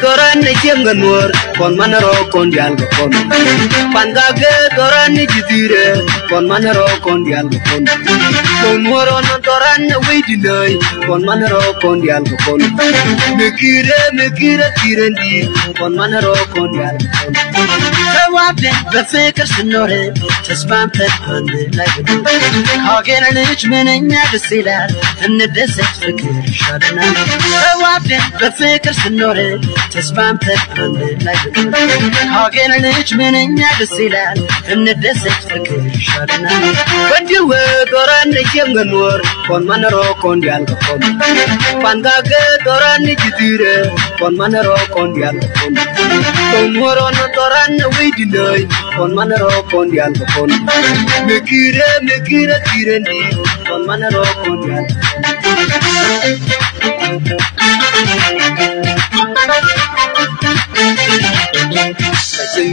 Doran jenganur kon manaro kon dial kon pangage doran jidire kon manaro kon dial kon moron doran weidinai kon manaro kon dial kon mekire kirendi kon manaro kon dial kon tawabde befekar snore tasbamte hande like hagen anich menenya desilal እንደሰት ፍቅር ሻደና ተዋብደ በፍቅር ስኖር ተስፋምተ አንድ ላይ ሀገር ነች ምንኛ ደስ ይላል እንደሰት ፍቅር ሻደና ወዲው ዶራን የምኖር ኮን ማነሮ ኮን ያልኮን ፓንጋገ ዶራን ጅትረ ኮን ማነሮ ኮን ያልኮን ኮንወሮን ዶራን ወይድላይ ኮን ማነሮ ኮን ያልኮን ምክረ ኪረንዲ ኮን ማነሮ ኮን ያልኮን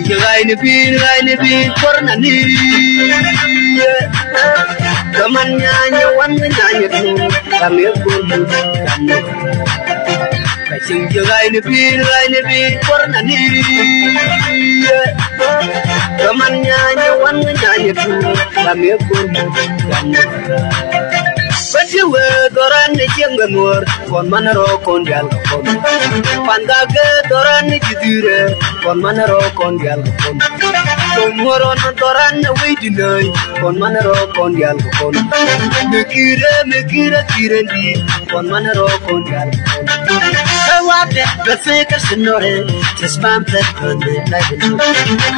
Gaini bin kornani Kaman nyanya wan nyanya tu kami kurban kami Kacing gaini bin kornani Kaman nyanya wan nyanya tu kami kurban kami Badiwe doran jenganur kon manaro kon dial kon Pandage doran jidire kon manaro kon dial kon Moron doran weidinai kon manaro kon dial kon Mekire kirendi kon manaro kon dial kon Tawabde befekar snore tasbamte hande like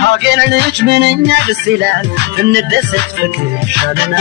hagen anich menenya desilal እንደሰት ፍቅር ሻደና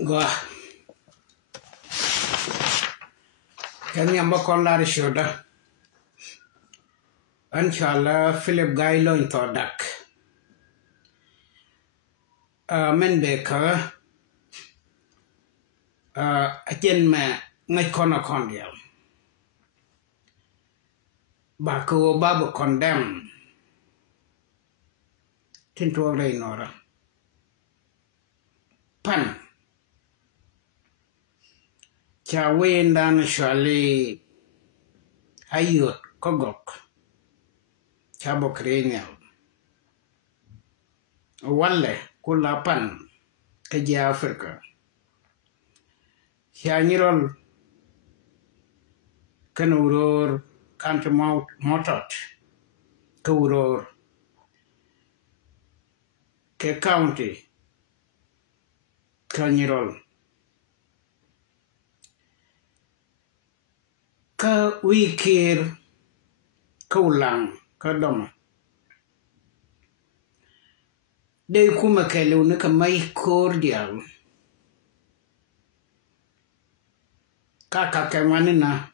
Gua kan yang bakal lari shoda inshallah Philip Gailo into dak men beka ajen ma ngai kona kondia baku babu condemn tinto rei nora pan Chawen dan shali ayut kogok chabok renyal wale kulapan ke Afrika Sianyirol kanuror kanto motot kauror ke county Kanyirol ka wikir kaulang kadom de kuma kelu ne ka mai cordial Kaka kemanina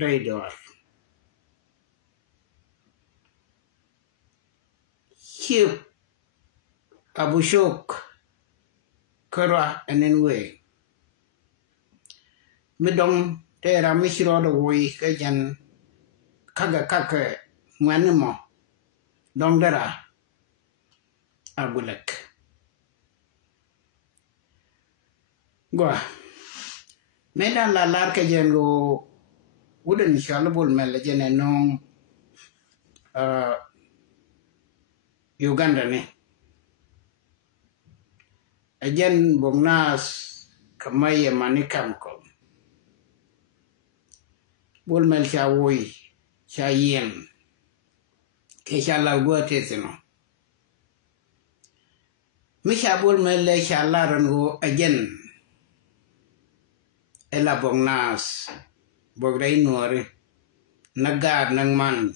radar. Hip Abu Shok Kara anyway. Midong tera mishro the way kajan kaga kaka manimo dongdara agulek. Go. Medan la lar kajan go wooden shalabul melajan and no Uganda ne. Ajan bongnas kamaya manikam ko. Bulmel sha woi sha yen ke sha la go tesino. Misha bulmel le sha la rango ajan ela bongnas bograi nuore nagar nangman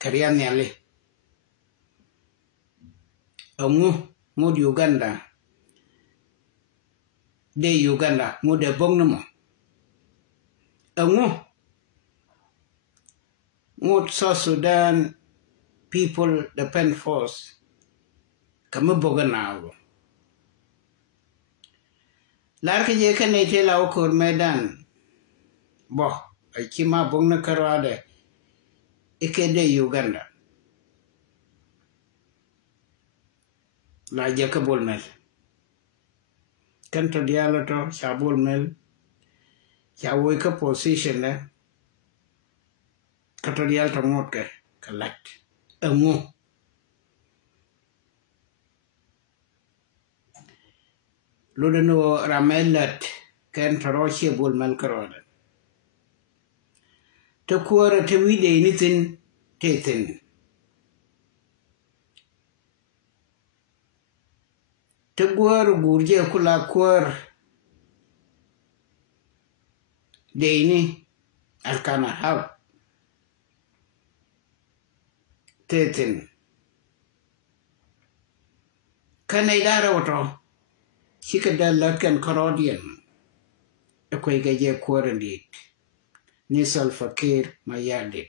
karian yale Ngud Uganda de Uganda ngud bongnamo ngud South Sudan People Defense Force kama boganawo lar ke je kane te la okor medan bo akima bongna karade ikede Uganda la jaka bolmel kanto dialoto cha bolmel cha woy ka position ne kato dialto ngotke collect Ludeno ramelat ken toroche bolmel karode to kuara te wide anything teten te guar gurje kula kuar deini alkana hab teten kanaidara wato shikada latkan karodian akwai gaje kuar ndit nisal fakir mayade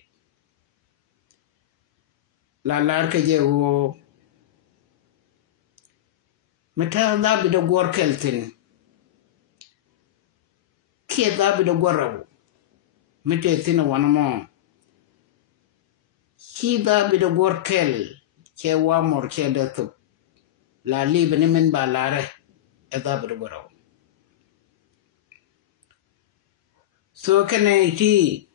la lar ka je wo meta da bi da gor keltin ke da bi da gorawo mete tina wana mo ki da bi da gor kel ke wa mor ke da tu la li bene men ba lare e da bi da gorawo so kana iti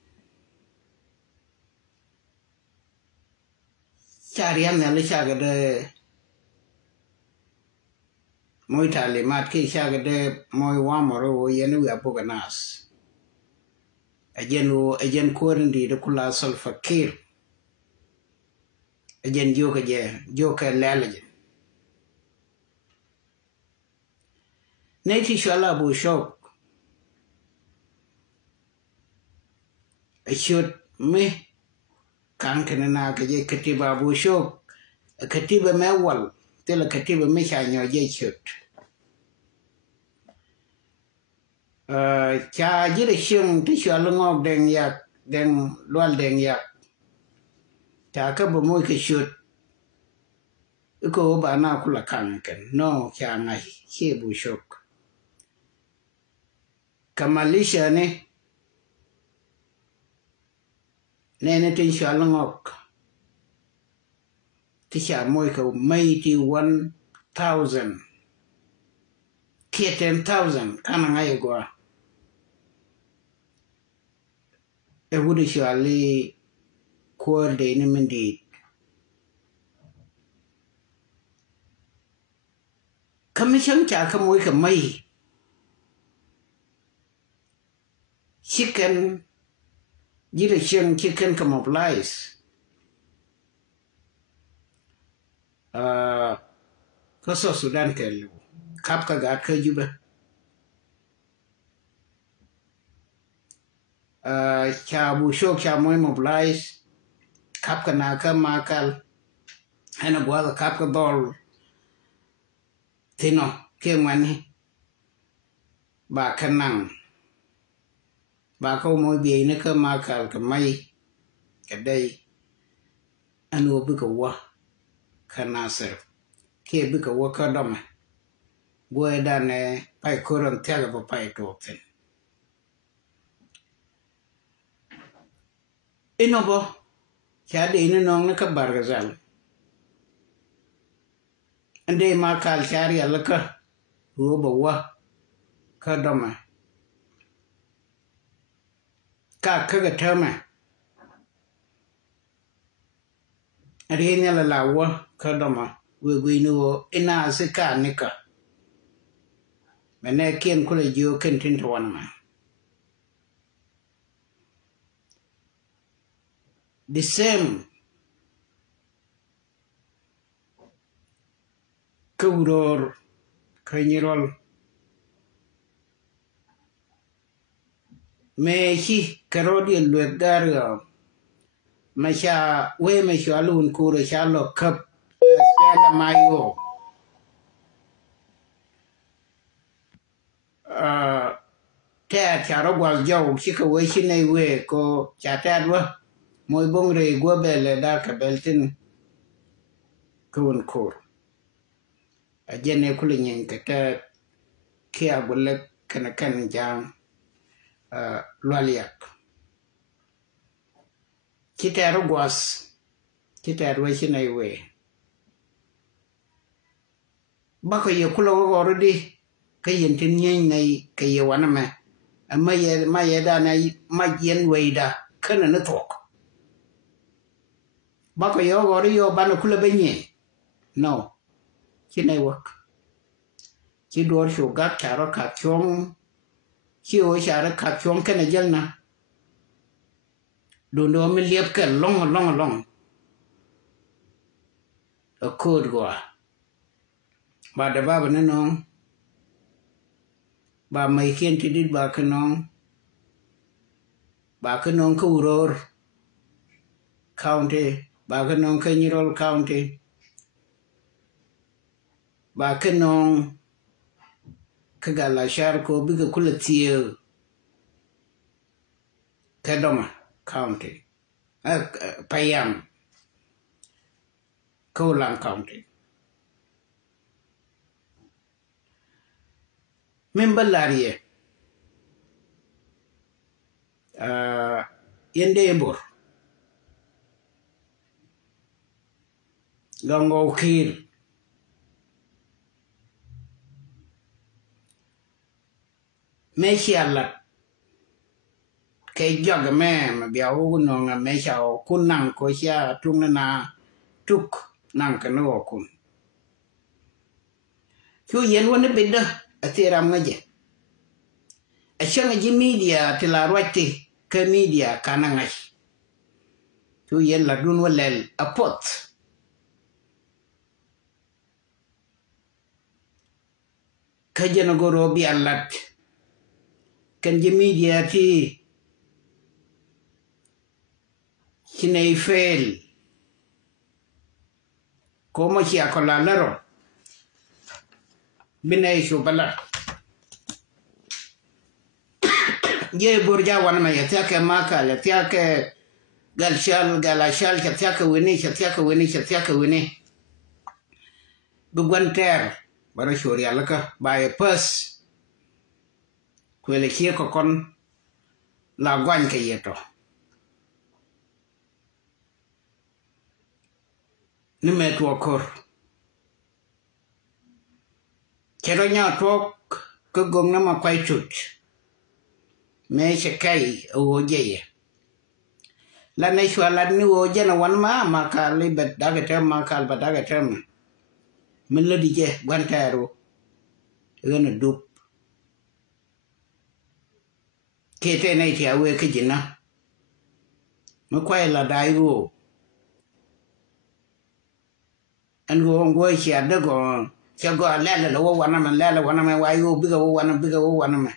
charian ne chaga de moy talimat ki chaga de moy wamoro yenu ya boganas ajen korindi de kula sol fakir ajen joka lalaje neti shala bu shok shoot me kan kana kaje katiba bu shok katiba mewal tela katiba me chanyo je shoot cha jire shim ti shala ngok deng yak deng lwal deng yak ta ka bo moy ke shoot ko ba na kula kan no cha ngai che bu shok kamalisha ne nene tin shala ngok tisha moy ko mayti 1000 ke 10,000 kana ngai go e wudi shali ko de ni mendi kamishan cha ka moy ka mai chicken Direction chicken come up lies. Kaso Sudan kelu. Kap ka gat ka juba. Cha bu shok cha moy mobilize. Kap ka naka makal. Hana buada kap ka dol. Tino ke mani. Ba kanang. ba ko mo bi ne ka ma kal ka mai ka dai anu bi ka wa ka nasir ke bi ka wa ka dama go da ne pai ko ran tel ba pai to ten ino bo ya de ina nong na ka bargazal ande ma kal shari alaka ro ba wa ka dama ka ga tama arinya la lawa ka dama we no ina se ka nika mene kien kule jio ken tin to wana the same kauror kanyirol mehi karodi luegario masha we mesho alun kure shalo kap sela mayo te charo gwal jaw chika we shine we ko chatadwa moy bongre go bele da ka beltin kun kur ajene kulinyen ka ta kia bulle kana kan jang lwaliak kitero gwas kitero we shine we bako ye kulo gorodi kayen tin nyen nei kaye wana me ma ye da na ma yen weida kana na tok bako yo gori yo bana kula benye no kinai wak ki dor sho ga taro ka kyong ki o shara ka kyong kana jalna do mi liep ka long a kod go ba da ba na no ba mai kien tidit ba kanong kuror county ba kanong Kanyirol county ba kanong kagala shar ko biga kula tiyo Kadoma county Payam Kolam county member larie yende embor longo kir meshi alla ke joga me ma biawo no nga mesha o kunang ko sha tungna tuk nang kano kun chu yen wona bidda atira ngaje ashanga ji media tila rwati ke media kanangai chu yen la dun walel apot kajana goro bi allat kan ji media ti kinai fail como si akolalaro binay shubala ye burja wana ma yataka maka yataka galashal yataka wini bugwanter bara shori alaka baye pas kwele kie kokon la gwan ke yeto ni metu okor kero nya tok ko gong na ma kwai chut me she kai o jeye la ne shwa la ni o jena wan ma ka le bet daga tem ma kal ba daga tem min la dije gwantaro gana dup kete ne ti awe ke jina ma kwai la dai go an go ngo shi adago chago lele lo wana man lele wana me wayo biga wana me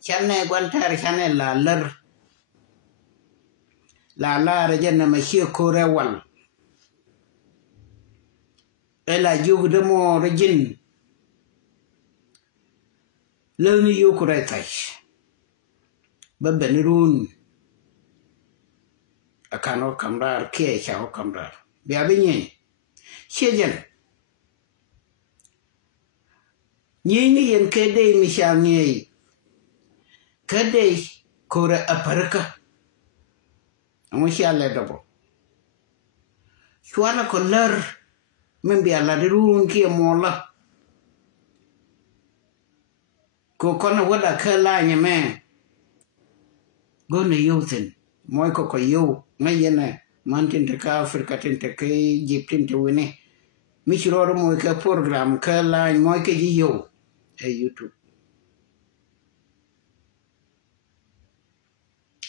chane gwantar chane la lar jenna ma shi ko rewal ela jugu de mo rejin lewni yo ko retay ben run akano kamrar ke chao kamrar bia binye shejen ni yen kede mi shangi kede kore aparka amo shale dobo shwana kolar men bia la run ke mola ko kona wada kala nyame gone youthen moy ko yo ngayena mantin te ka afrika tin te ke egyptin te wene mi shiroro moy ka program kala moy ke yo e youtube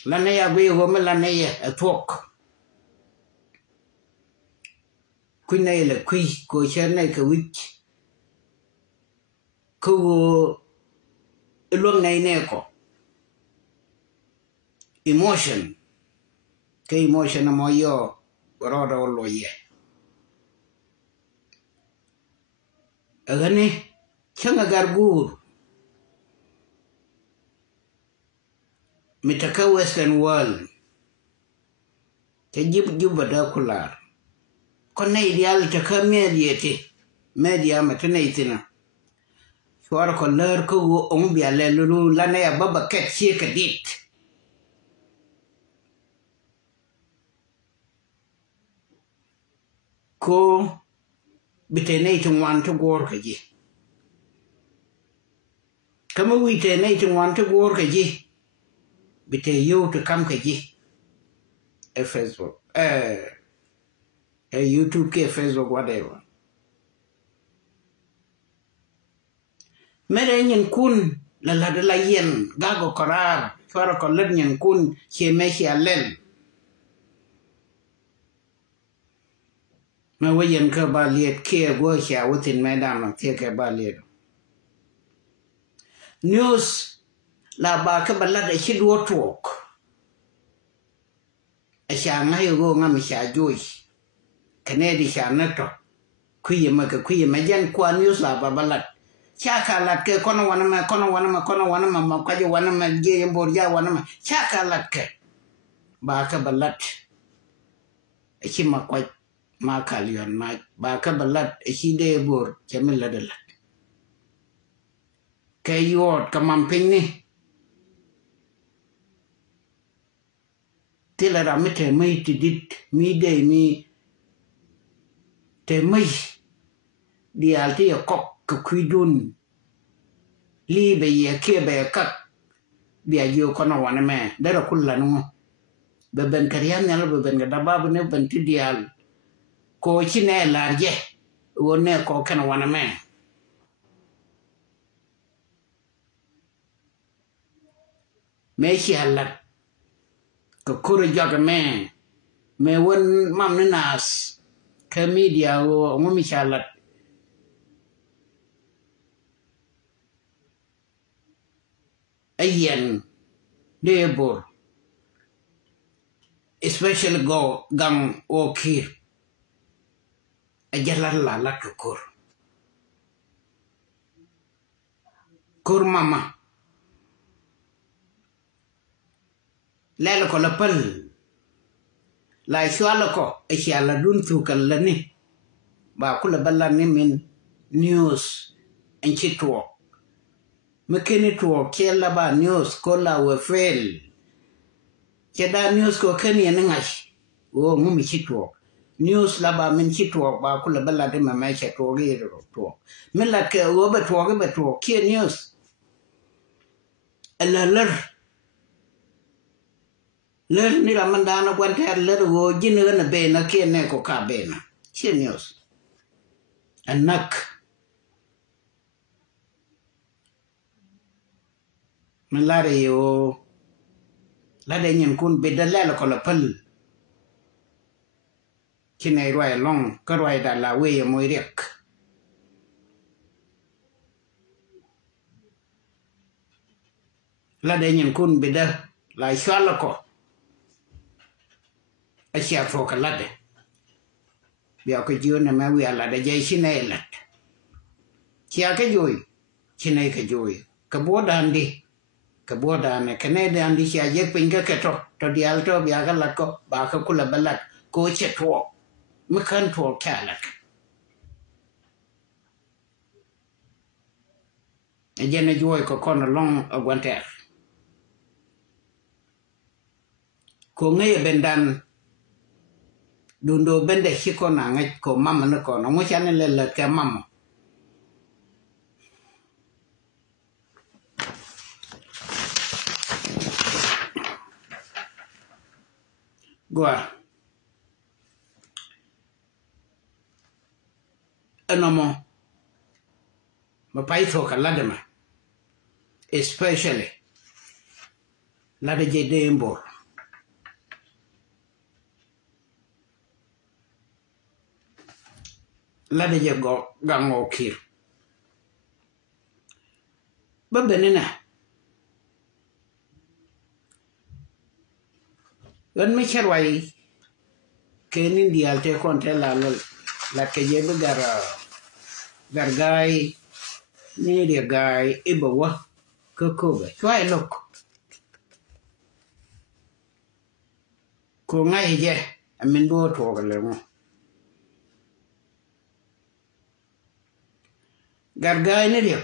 lana ya gwe go me lana ya a talk kuna ile kui ko chana ka wich ko long nay ne ko emotion ke emotion mo yo rodo lo ye agane changa gargur mitaka western world te jib da kular kone ideal te ka media matene itina suara kolar ko ombia le lulu lana ya baba ket sie kadit ko bitene to wan to gor kaji kama wite ne to wan to gor kaji bite yo to kam kaji e Facebook YouTube ke Facebook whatever mere nyen kun la yen gago korar chwara ko led nyen kun che meshi alel ma wayen ka baliet ke go sha wutin medan ke baliet news la ba ka balada shi do talk a sha ngai go ngam sha joy kanedi sha nato kuyi majan kwa news la ba balad chaka lat ke kono wana ma ma kwaje wana ma je mborja wana ma chaka lat ke ba ka balad shi ma kwaj ma kalion ma ba ka balad shi de bor jamil la dalat ke yot kamam pinni tela ramete mai tidit mi de mi te mai di alti kok kuidun li be ye ke be kak bi ayo kono wana me dara kullanu be ben kariyan ne be ben ga babu ne ben tidial ko chine larje wonne ko kana wana me me shi halat ko kore jaga me won mam nas ka media wo mo mi chalat ayen debor especially go gang o kir ajalan la kur mama lele ko la pal la shwala ko la dun tukal lani ba kula ballan ni min news en chitwo mekeni to kela ba news ko la we fail keda news ko keni nangash o ngumi chitwo news la ba min chitwo ba kula balla de mama chitwo ge to mila ke o ba to ke news alalar ler ni ramandana kwante ler go jinga na be na ke ne ko ka be na che news anak malare yo la de nyen kun be dalala ko la pal kine roi long ko roi da la we mo rek la de nyen kun be da la shala ko asia fo ka la de bia ko jiyo na ma wi ala de jai sinelat kia ka joy kine ka joy ka bodandi ke bodane kene de andi sia je pinga keto to di alto biaga lako ba ka kula balat ko chetwo mekan to kalak ejene joy ko kono long agwanter ko ngeye bendan dundo bende hiko na ngai ko mama na ko no mo chane le ke mama gua enomo ma pai to kaladema especially lada je dembor lada je go gango kir babenina wan mi cherwai kenin dialte konte la ke je gargai ni dia gai ibawa kokobe twai lok ko ngai je amin bo to le mo gargai ni dia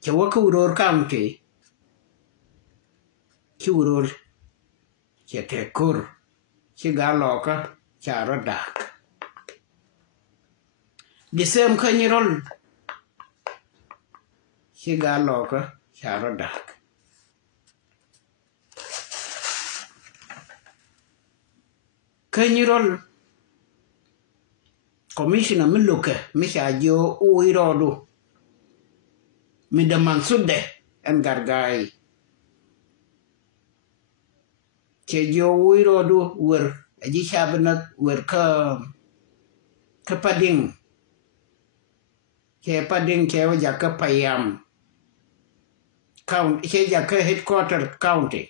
Chawakuror County, Churur, Chatekur, Chigaloka, Charadak. The same Kanyarol, Chigaloka, Charadak. Kanyarol, Commissioner Miluka, Mishajo, Uirodu. Midaman sude en gargai che jo wirodu wer aji shabnat wer ka pading che waja ka payam count che ja ka headquarter county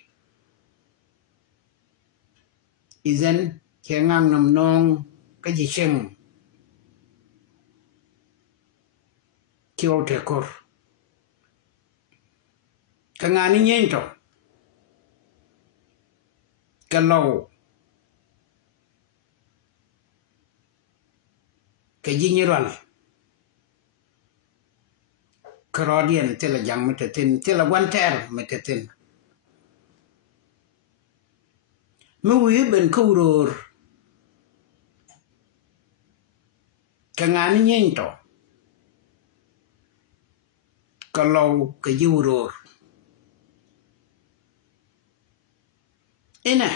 izen che ngang nam nong ka ji sheng kyo te kor kangani nyento kalau kejinyiral kerodian tela jang metetin tela wanter metetin muwi ben kurur kangani nyento kalau kejurur ina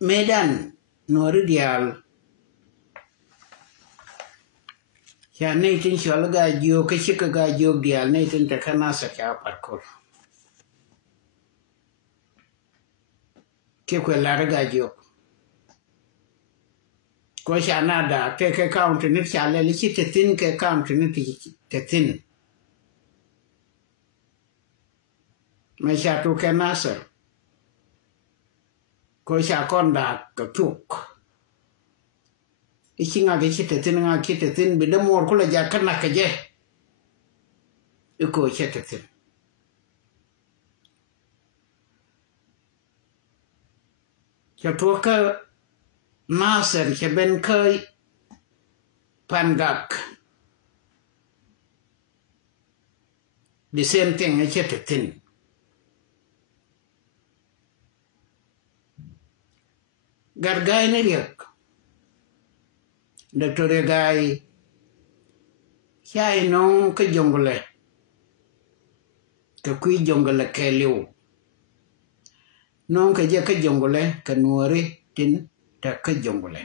medan noridial ya naitin shalga jio kashika ga jio dial naitin takana sa kya parkol ke ko larga jio ko shana da ke count ni chale li chitetin ke count ni tetin Mesha ke nasser ko sha konda ka tuk ishinga ge chitetin nga chitetin bidamor kula jakana ka je iko chitetin Chatuka nasser ke ben kai pangak the same thing chitetin gargai ne riak Dr. Gai chai non ke jongle ke kui jongle ke liu non ke je ke jongle ke nuori tin ta ke jongle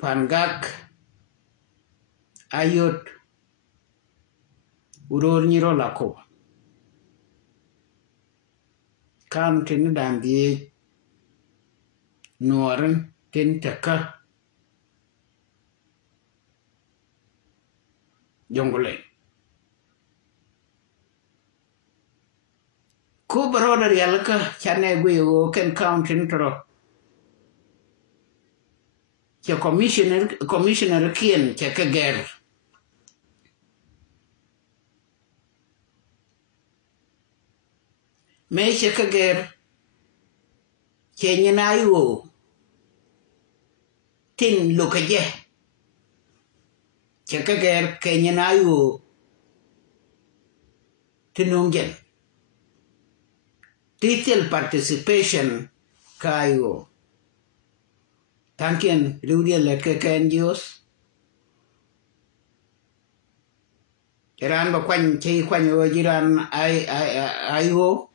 pangak ayot uror nyiro lako kam tin dan di nuoren tin taka jongle ku brother yalka chane gwe ken kam tin tro che commissioner kien che kager me che kager che nyinayo tin lokaje che kager che nyinayo tinungen detail participation kayo tanken rudia leke kendios iran ba kwan che kwan yo jiran ayo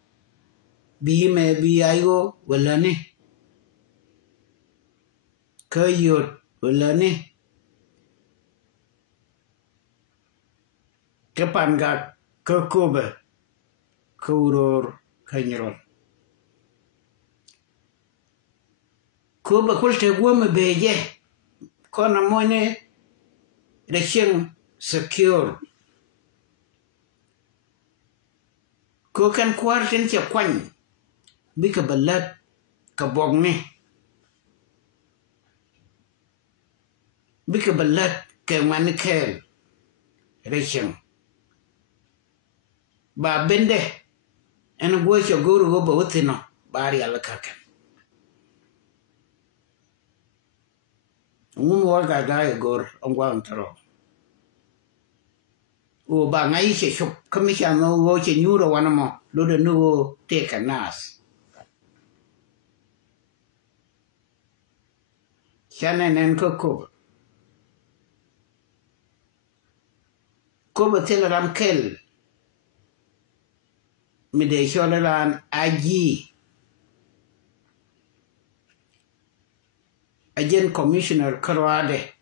bi me bi ayo wala ne kayo wala ne kapanga kakobe kauror kanyron kuba kulte goma beje kona mone recheng secure ko kan kwartin che kwany bika balat ka bogne bika balat ke manikel recheng ba bende en gocho guru go bawtino bari alakakan waga dai gor ongwan tro o ba ngai che shop kamisha no go che nyuro wanamo lo de no te kanas chanen ko betel ram kel mi de sholan aji ajen commissioner karwade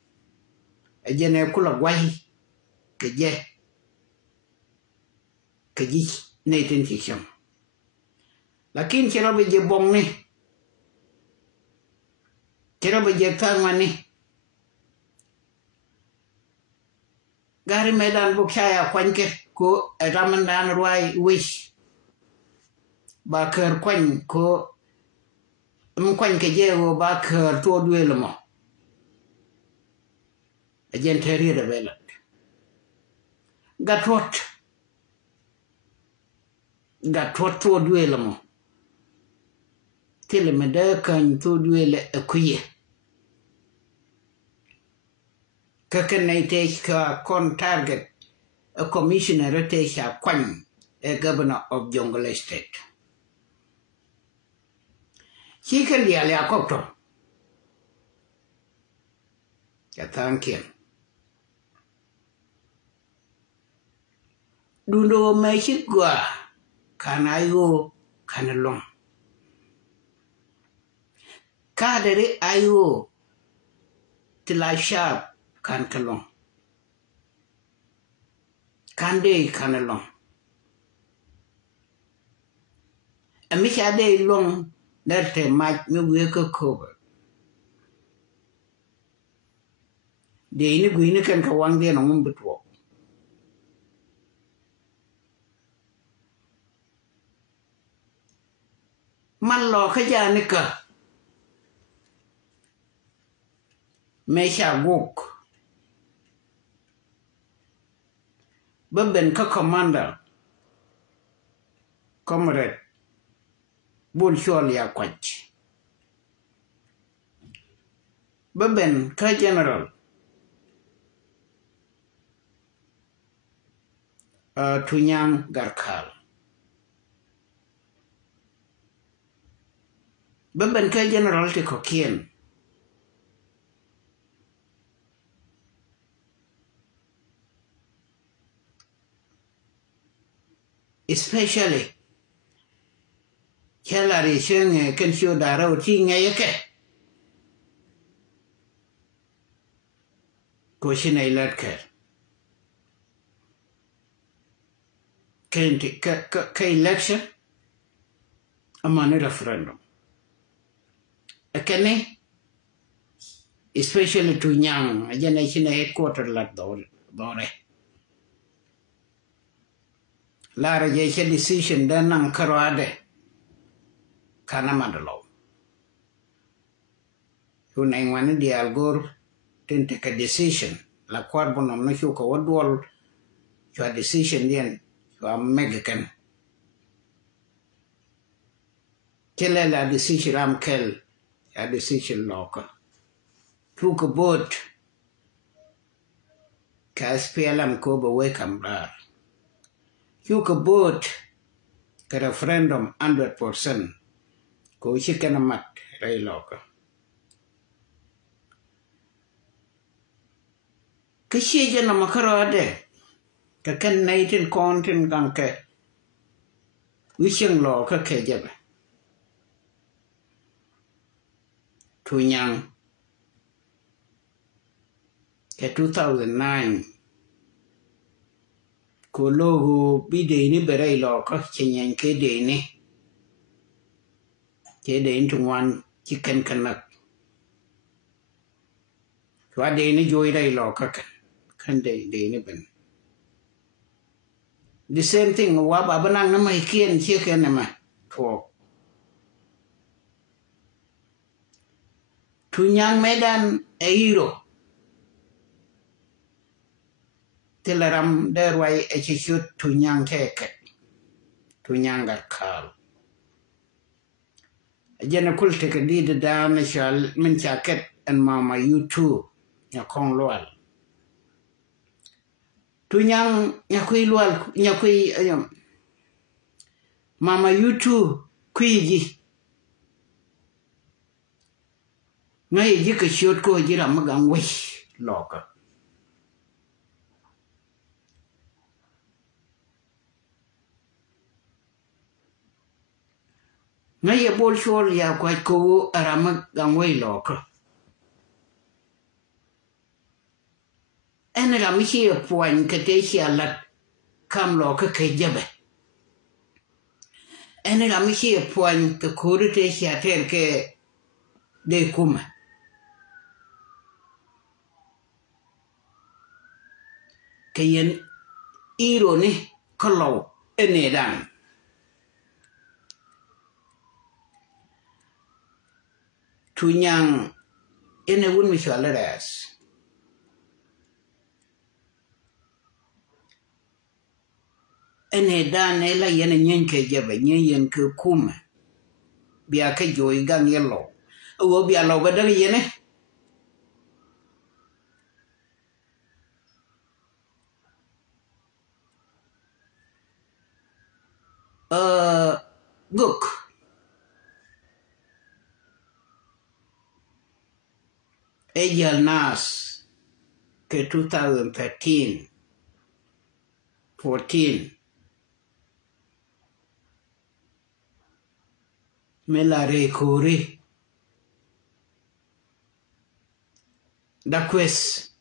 ajen kula wahi keji ne tension lakin chero be je bongni chero be je tangani gari medan bukaya kwanke ko ramandan ruai wish ba ker kwan ko mkwan ke jego ba ker to duel mo ajen teri de belat gatot to duel mo tele mede kan to duel akuye kakane te ka kon target a commissioner te sha kwan a governor of Jonglei State. He can be a copter. Thank you. Do no make it go. Can I go? Can along? Cadere I go till I sharp can along. Can they can along? And Miss Ade long. That might me work a cover. The inner green can go one day on but walk. Man lock a janica. Mesha walk. Bubben commander. Comrade. Bullshortly a quench. Beben, Ka General. Tunyang Garkal. Beben, Ka General te Kokien. Especially Chalari sheng can show the road thing a question I let care. Can election a money referendum. A kenny, especially to young, a generation headquarter like Dore. Lara Jay decision then on Karade. Kanamadalo. tu na ngwan di algor ten take a decision la kwar bonom na shu ko wadwol cho decision dien cho megakan kele la decision am kel a decision loka tu ko bot ka SPLM ko ba we kambrar tu ko bot ka referendum 100% ko shikana mat rai loka ka shije na makarade ka kan naitin kontin ganke wishing loka ke jabe tunyang ke 2009 ko logo bide ni bere loka chenyan ke de ni ke de intungwan chicken kanak wa de ni joy dai loka kan de ni ben the same thing wa babanang na mai kien chicken na ma to tunyang medan eiro tilaram derwai echishut tunyang teke tunyang kal jena kul teke dida da mishal min chaket and mama you ya kong loal tunyang nyakui loal nyakui mama you kuiji ngay ji ka shot ko jira magang wai loka ngay bol shol ya kwai ko arama gang wai loka en ra mi chi puan ka te sia lat kam loka ke jabe en ra mi chi puan ka ko te sia ter ke de kuma kayen iro ni kalau ene dan tunyang ene wun mi shalaras ene dan ela yene nyenke jabe nyen ke kuma biya ke joy gang yellow wo biya lo badal yene guk ejal nas ke 2013 14 melare kuri da quest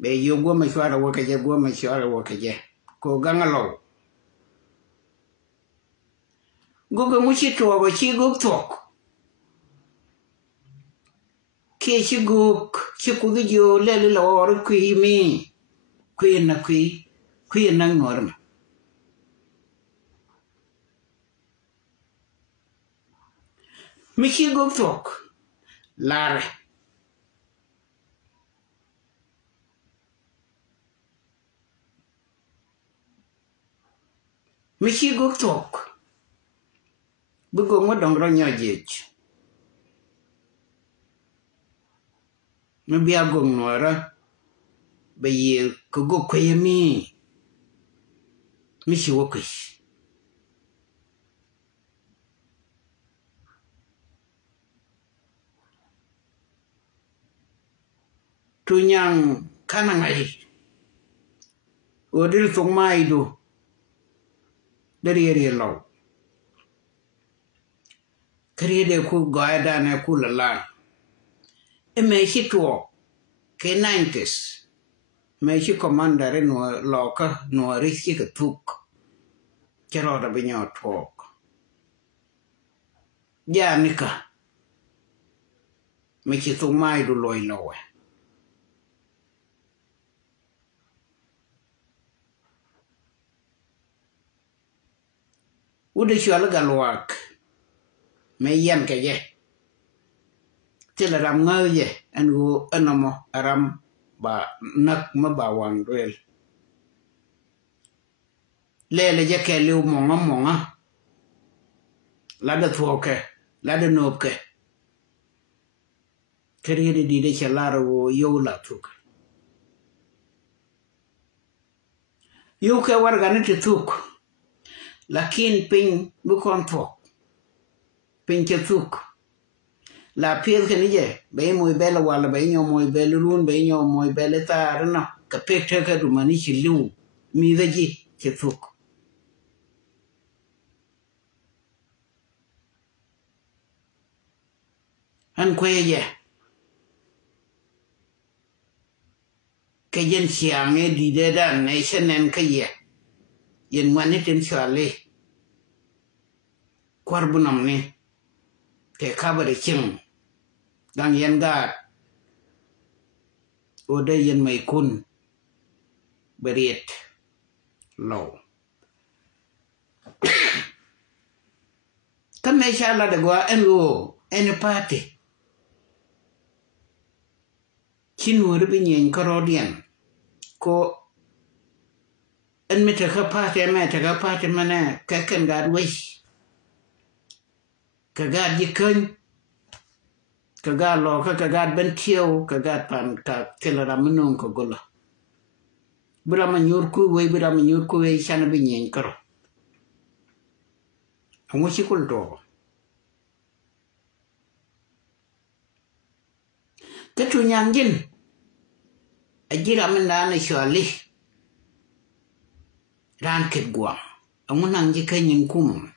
be yogo ma shwara wakaje go ma shwara wakaje ko gangalo gogo mushi to go chi guk tok ke chi guk chi ku jo le lor kwi mi kwi na ngorma mi chi guk tok lare Michi guk tok bugo ngodong ro nyojich mbia gong nora bayi kugo kwemi michi wokish tunyang kanangai odil tong mai do dari law krede ku gaida na ku lala me hitwo ke 90s me shi commander no loka no riski ka tuk kero da binyo tok ya nika me shi tu mai du loy lowe ude shwal galwak me yan ke ye chỉ là ram ngơ vậy anh go anh namo ram ba nak ma ba wang duel le le je ke lu monga la da thoke la da nopke keri di de chalara wo yo la thuk yo ke warga ne thuk lakin pin bu kon thok pin ke thuk la piel ke nije be moy bela wala be nyo moy bela run be nyo moy bela tar na ka pekte ka du mani chilu mi daji ke thuk an kweye ke yen siang e di de dan ne senen ke ye yen wani tin chale kwarbunam ni ke kabare ching dang yen ga o de yen mai kun beriet low kame shala de gwa engo en party chinwore bi nyen korodian ko en meta ka party mana ka kan gad wish ka gad yikun ka gad lo ka gad ben tiyo ka gad pan ka kelara menung ko gola bura manyur ku we shana bi nyen koro ngo chikul do ka tu nyang jin ajira men da na shwali ran ke gwa amunang ji kanyin kum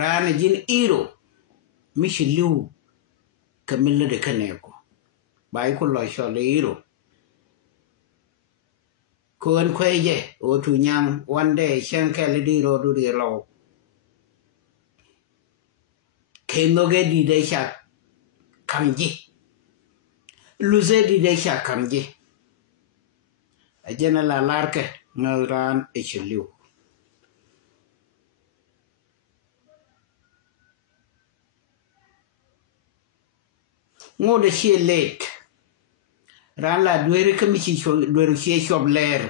ran jin iro mishilu kamilla de kaneko bai ko lo shwali iro ko an kweje o tu nyang one day shankele di ro du di lo kenoge di de sha kamji luze di de sha kamji ajena la larke ngran echliu ngode she late ran la duere kamichi duere she shop ler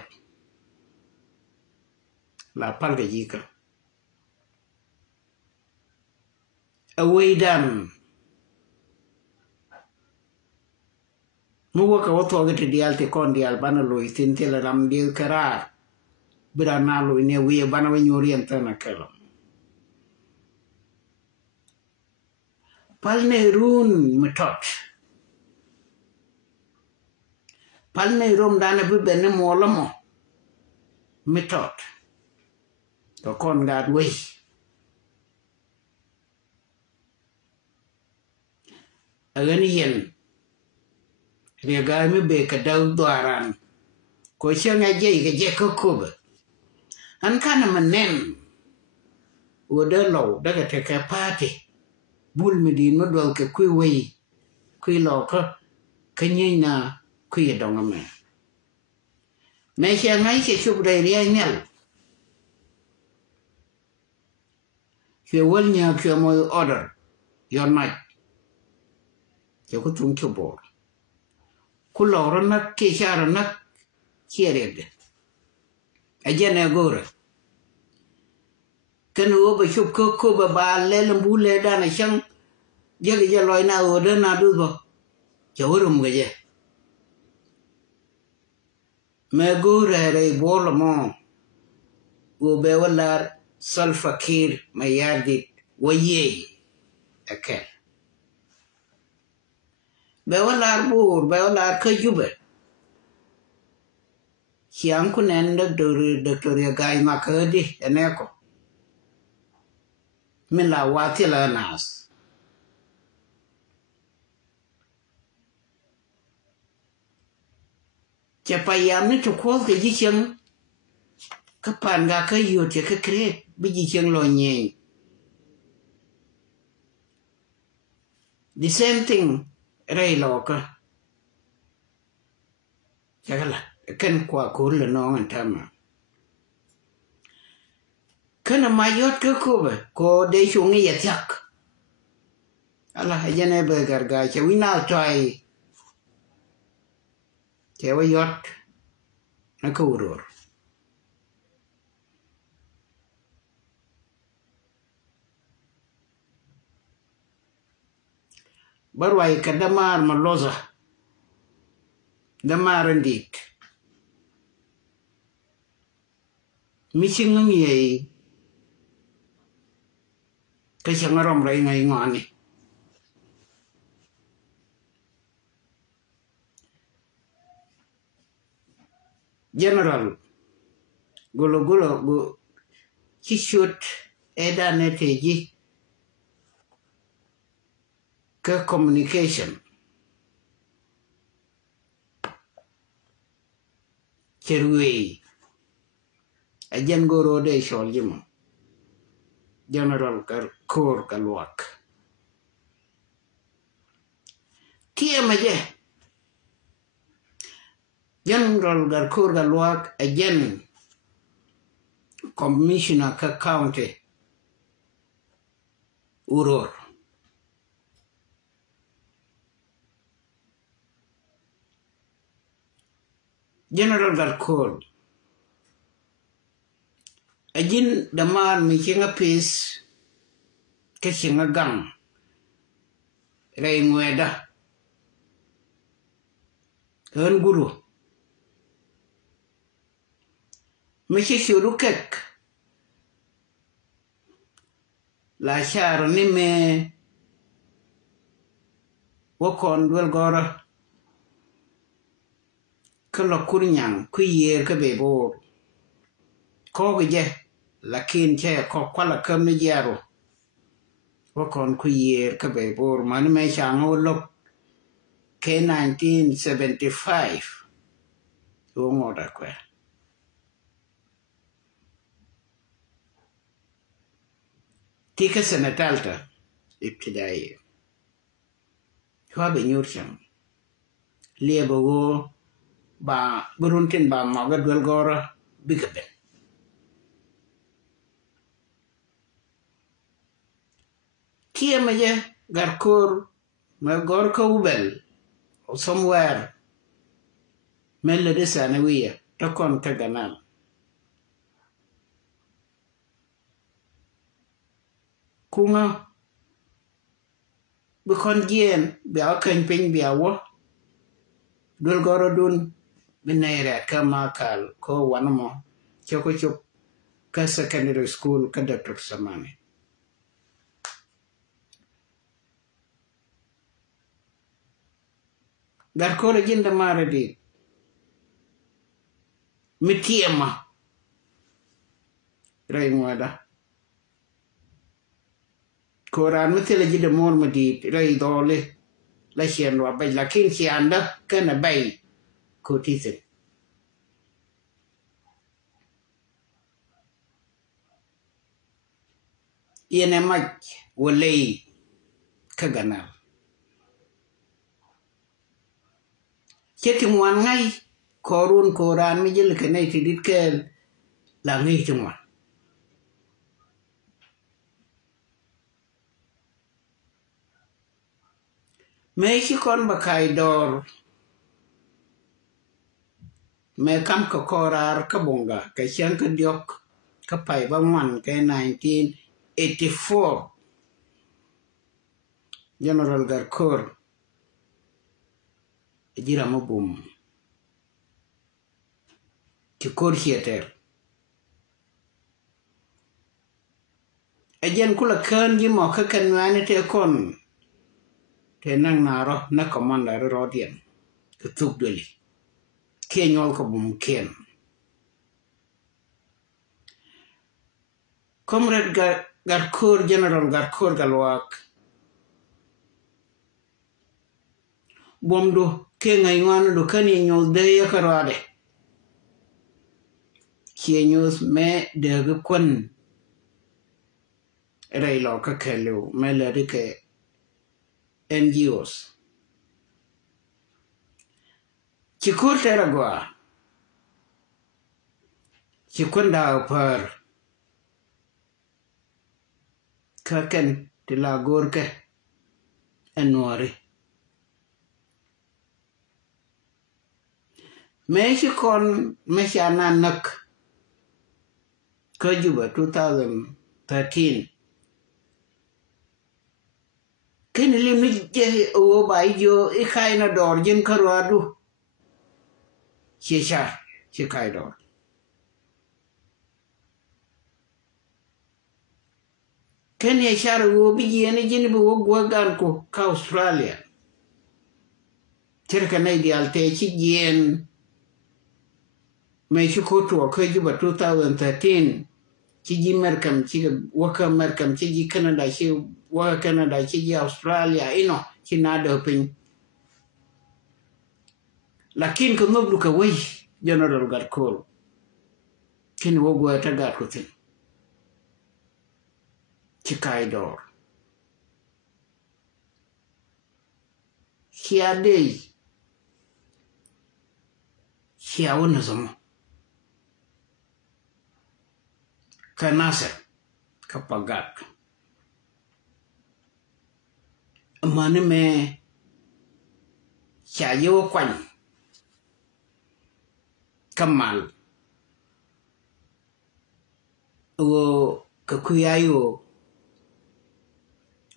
la palga jika away dam muwa ka wato ga dial te kon dial bana lo itin te la ram dil karar birana lo ne wiye bana we nyori entana kala palne run metot palne rom dana bi benne molamo metot to kon gad we agani yen riga mi be ka daw dwaran ko shanga je ga je ko kuba an kana manen woda law daga te ka party bul mi din mo dol ke kuy wey kuy lo ko kanyina kuy donga me shanga ke chubra riya nyal ke wolnya ke mo order yon mai ke ko tung ke bor kuloro nak ke shara nak kierede ajana gore kan wo ba chup ko ba le lembule dana shang jeli je loy na o de na du bo jawrum gaje me gore re bol mo wo be wala sal fakir mayadi waye akel be wala bur be wala ka jube siang kunen doctor ya gai makadi eneko min la wati la nas che payam ni to ko ke jicheng ka pan ga ka yu che ka kre bi jicheng lo nye the same thing ray lo ka chagala ken kwa ko le no ngantama kana mayot ke kube ko de shungi yatyak ala hajane be garga che wina toy che wayot na kurur barwai kadamar maloza damar ndik missing ngi cái chẳng rom rai ngai ngani general golo go shoot eda neteji ke communication cherwe ajen goro de shol jimo general kor kalwak maje general kor kalwak ajen commissioner ka county uror general kor ajin damar mi chinga peace ke chinga gang rei ngweda ön guru mi chi shuru kek la shar ni me wokon dwel gora kala kurnyang kuyer ke bebo ko ge lakin che ko kwala kam ni jaro wakon kuyer ka be bor man me chango lok ke 1975 wo ngoda kwa tika senatalta ibtidai kwa be nyurcham liebo go ba buruntin ba magadwel gora bikabe maje garkor ma gorka ubel or somewhere mele de sanawiya takon kaganal kunga bikon gien bi akan pin bi awo dul goro dun binere kama kal ko wanamo choko chok ka secondary school ka Dr. Samani garkor jinda mare di mitiema rai ngwada koran mitela jida mor madi rai dole la shen wa bay lakin si anda kana bay ko tise yene mach walei kagana cheti mwan ngai korun koran mi jil kene tidit kel la ngai chuma me chi kon bakai dor me kam ka korar ka bonga ka chen ka diok ka pai ba man ke 1984 general garkor jira mabum ci kor theater ajen kula kan ji mo ka kan wani te kon te nang naro na commander rodian ke tuk doli ke nyol ko bum ken comrade garkor general garkor galwak bomdo ke ngai ngwan do kan nyol de ya karade ke nyos me de kon rai lo ka kelu me le de ke NGOs chikur teragwa chikunda par kaken tila gorke enwari meshi kon meshi ananak kajuba 2013 ken limi je o bai jo ikaina dor jin karwadu chikai dor ken ya shar wo biji ene jin bu gwa gan ko ka Australia cerka nay di alte ci jien mai ci ko to ko juba 2013 ci ji merkam ci waka merkam ci ji Canada ci wa Canada ci ji Australia ino ci nado pin lakin ko nobdu ka way general Garkol ken wo gwa ta gar ko tin chikai dor hiadei hiawona zamo kanasa kapagak mane me chayo kwan kamal o kakuyayo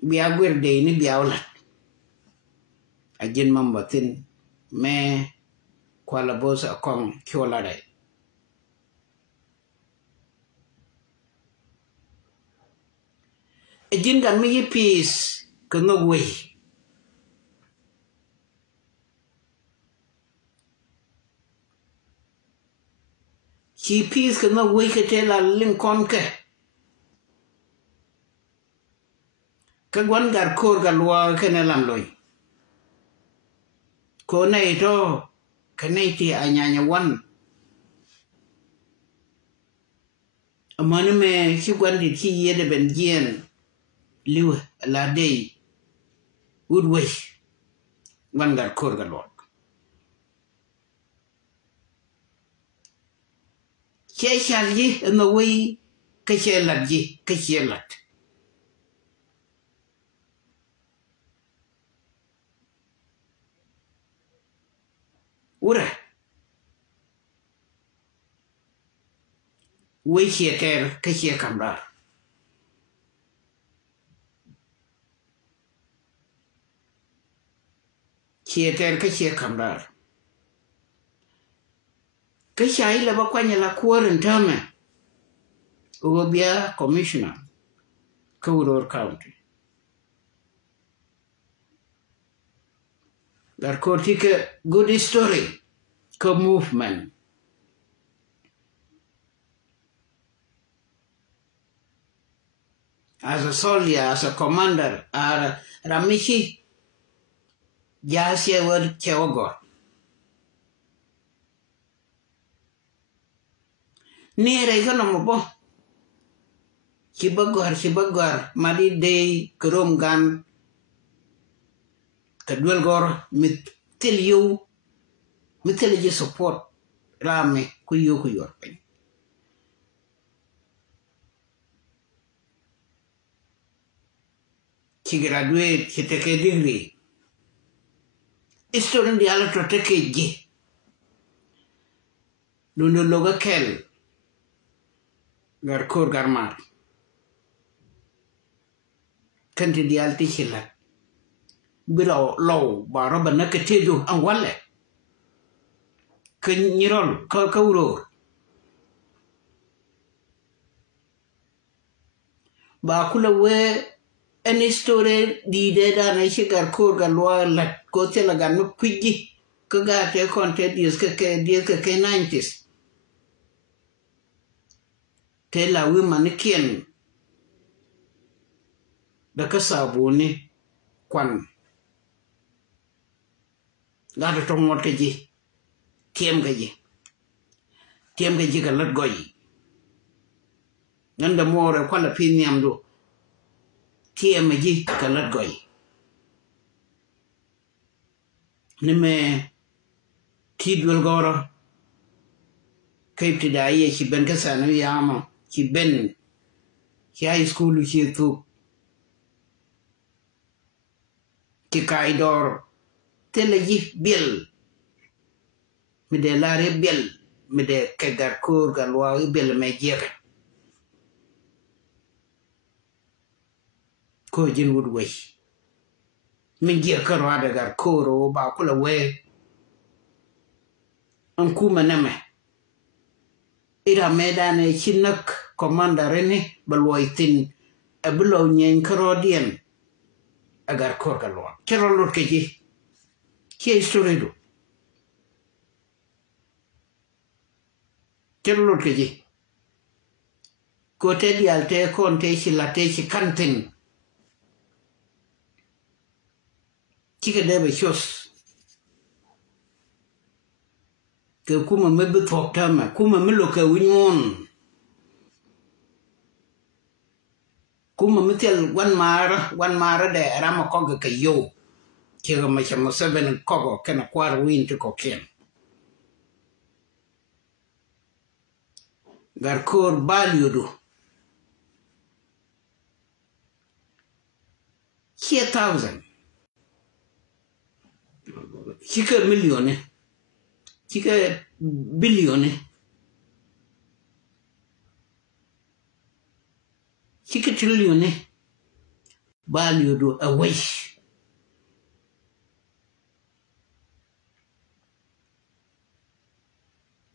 biya gwerde ni biawlat ajin mambatin me kwala bosa kong kyolare ajin gan mi peace kono we chi peace kono we ketela Lincoln ke kagwan Garkol galwa kene lamloy ko nay to kaneti anyanya wan amane me ci gwandi ci yede ben jien liw la day woodway wan Garkol galwa che shalji no way ke chelatji ke chelat ura we cheter ke che kamrar cheter ke che kamrar ke shai la bakwanya la kuoren tame obia commissioner Kawuror County Garkol take good story ko movement as a soldier as a commander ramishi jasia word cheogo nere kono mo Chibagor madi day krom gan kadwel gor mit je support rame kuyo pen chi graduate chi take degree student di ala to take je dundo loga kel Garkol garmar kanti di alti chila biro low baro bana ketedo an wale kenyirol Kawuror ba kula we any story di de da na shi Garkol galwa lat ko tela ganu kwiji ko ga te konte dies ke 90s tela wi manikien da ka sabuni kwan gada to ngote ji tiem ga ji ga lat goyi nganda more kwala piniam do tiem ji ga lat goyi nime tidwel goro kaipti da ye ci ben ka sanu yama ci ben ci high school ci tu ci kay dor tele ji bil mi de lare bil mi de kegar kur galwa bil me jere ko jin wud we min je karwa daga koro ba kula we an kuma name ira medane chinak commander ne balwaitin abulo nyen karodien agar kor galwa kero lor keji ke historido kero lor keji ko te dialte konte silate ci kantin Chica debe shos ke kuma mebe thok tama kuma melo ke winyon kuma mitel wan mara de rama koga ke yo chiga ma chama seben kogo kena kwar win to koken gar kor baliodu 1000 Chica milione, chica bilione, chica trilione, value do a wish.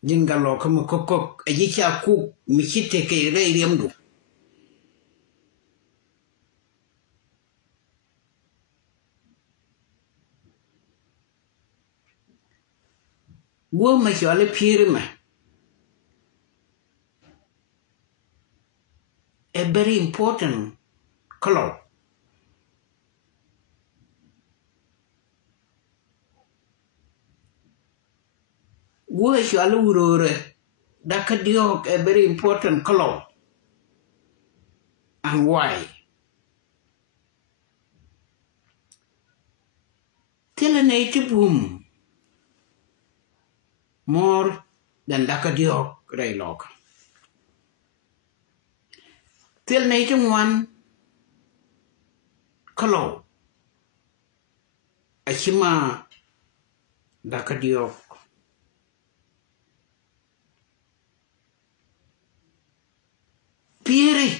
Jingalo come cook, a yicha cook, michite ke radium do. Wo ma shole pirima a very important color wo shole urore dakadiok a very important color and why tell a native boom more than dakadiok railog. Till native one color Ashima dakadiok. Piri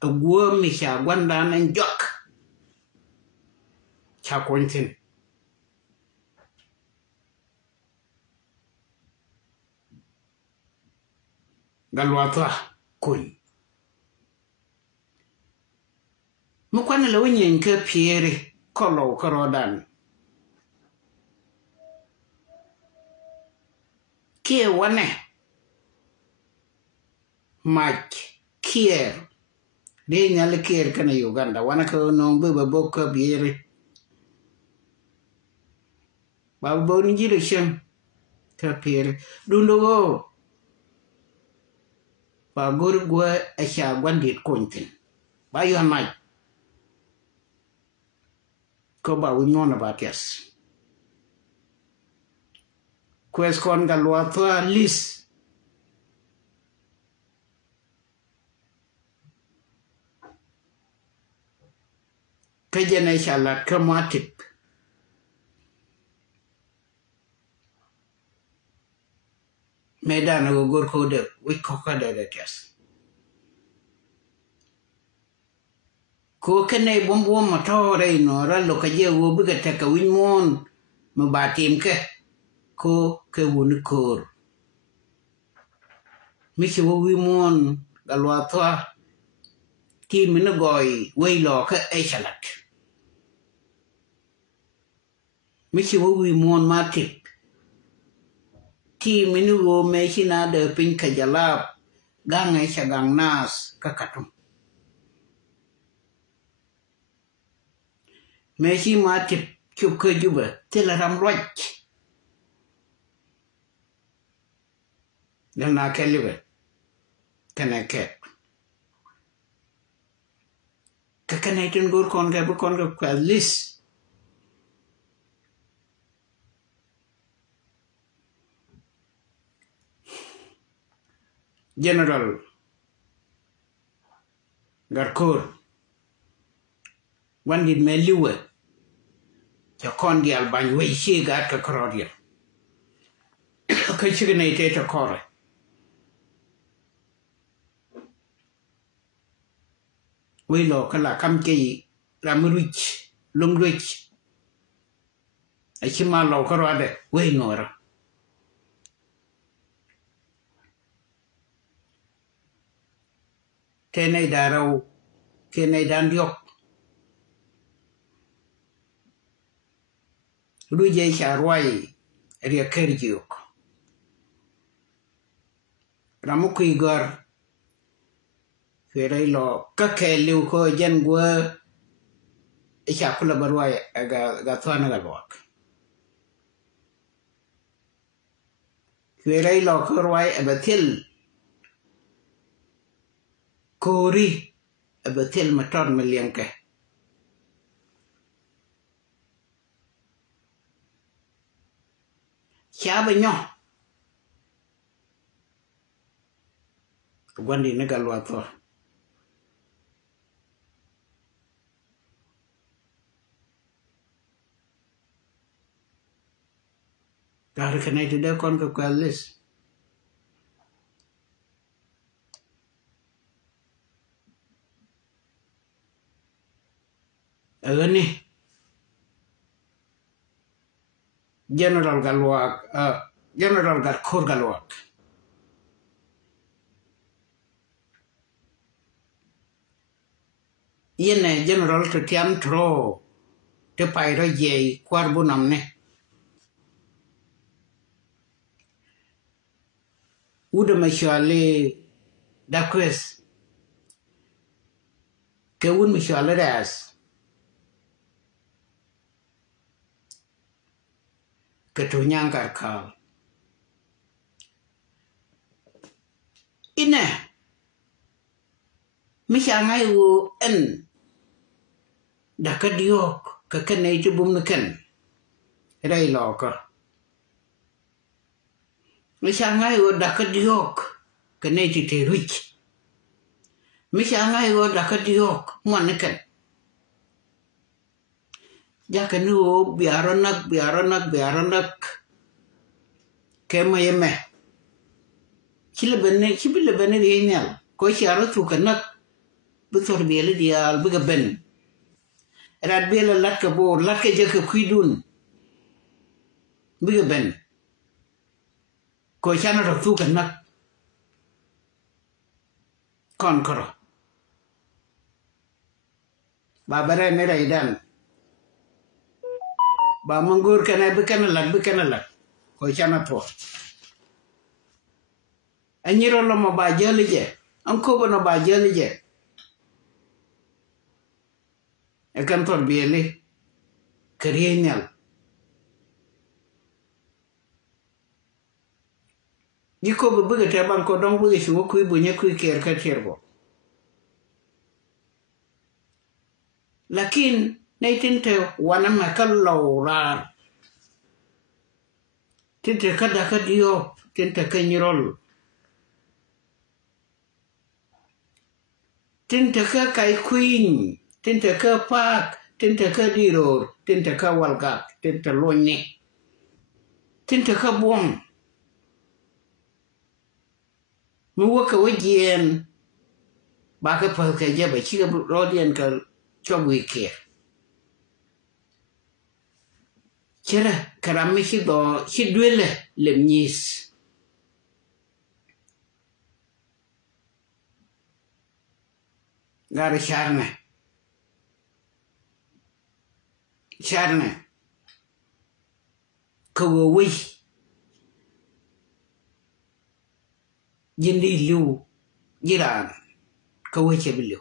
a worm is a one down and jock. Chaquintin. Galwata kun mukwana la wenyen ke piere kolo karodan ke wane mach kier de nyale kier kana Uganda wana ko no beba bokka biere babo ni jire shem ke piere dundo go ba gurgwa a sha gwandit kuntin ba yo mai ko ba wi nona ba tes quest kon galwa to lis kajana shalat kamatik Medana go gor ko de wi ko ka de tes ko kene bombo motore no rallo ka je wo biga te ka win mon ma batim ke ko ke woni kor mi se wo wi mon galwa to ti min goy we lo ka e salat mi se wo wi mon ma ti minu go me china de pin ka jalab gang ai chagang nas ka katum me chi ma tip chup ka juba tela ram roch dan na kelibe kana ke ka kana tin gor kon ga bu kon ga list General Garkur วันดินเมลิวจะคอนเดียลบันเวชีกัดกับครอเดียเคยชื่อในเตจะคอร์เวลาขลักคำเกยรามริชลงริชไอชิมาเราครอเดเวนอร์เทนไดาเราเทนไดานยกรู้ใจชาวไว้เรียกเคริจิกรามุคุยกอร์เฟรายโลก็แค่ลิวโคยันกัวไอชาคุลบารวายกาทวานกันบอกเฟรายโลก็รวยอเบทิลโครีอเบทิลมาทอนมาเลี้ยงแกชาบัญญัติวันนี้นักลวดตัวการขณะที่เด็กคนกับการลิสนี่ General Galwak General Garkur Galwak Yene General to Tiam Tro te Paira Jay Quarbunamne Uda Mashale Daques Kewun Mashale Das Ketunyang Karkal Ine Mishangai wu en Dakadiok Kakanay Bumnakan Ray Loka Mishangai wu Dakadiok Kanati Rich Mishangai wu Dakadiok Manakan Jakanu biaranak Kemayame Chilabene Daniel Koshara Tukanak Butor Bela Dial Bigaben Rad Bela Latka Board Latka Jaka Quidun Bigaben Koshana Tukanak Conqueror Babara Neraidan Ba Mangur can I become a lot. Koshana Po. And you're all about jelly jet. Uncle no by jelly jet. I can't tell Billy. Korean. You could be bigger tabanco don't wish you could when you quick care catcherbo. Lakin. Nathan tell one of my color. Tinta Kadadio, Tinta Canyrol. Tinta Kai Queen, Tinta Park, Tinta Diro, Tinta Walgat, Tinta Lone, Tinta Kabong. Muwaka Wigian Baka Palka Jabba, Chica Rodian Chobby care. Chera karamishi do chidwele lemnis gar charne kowi jindi lu jiran kowi chebilu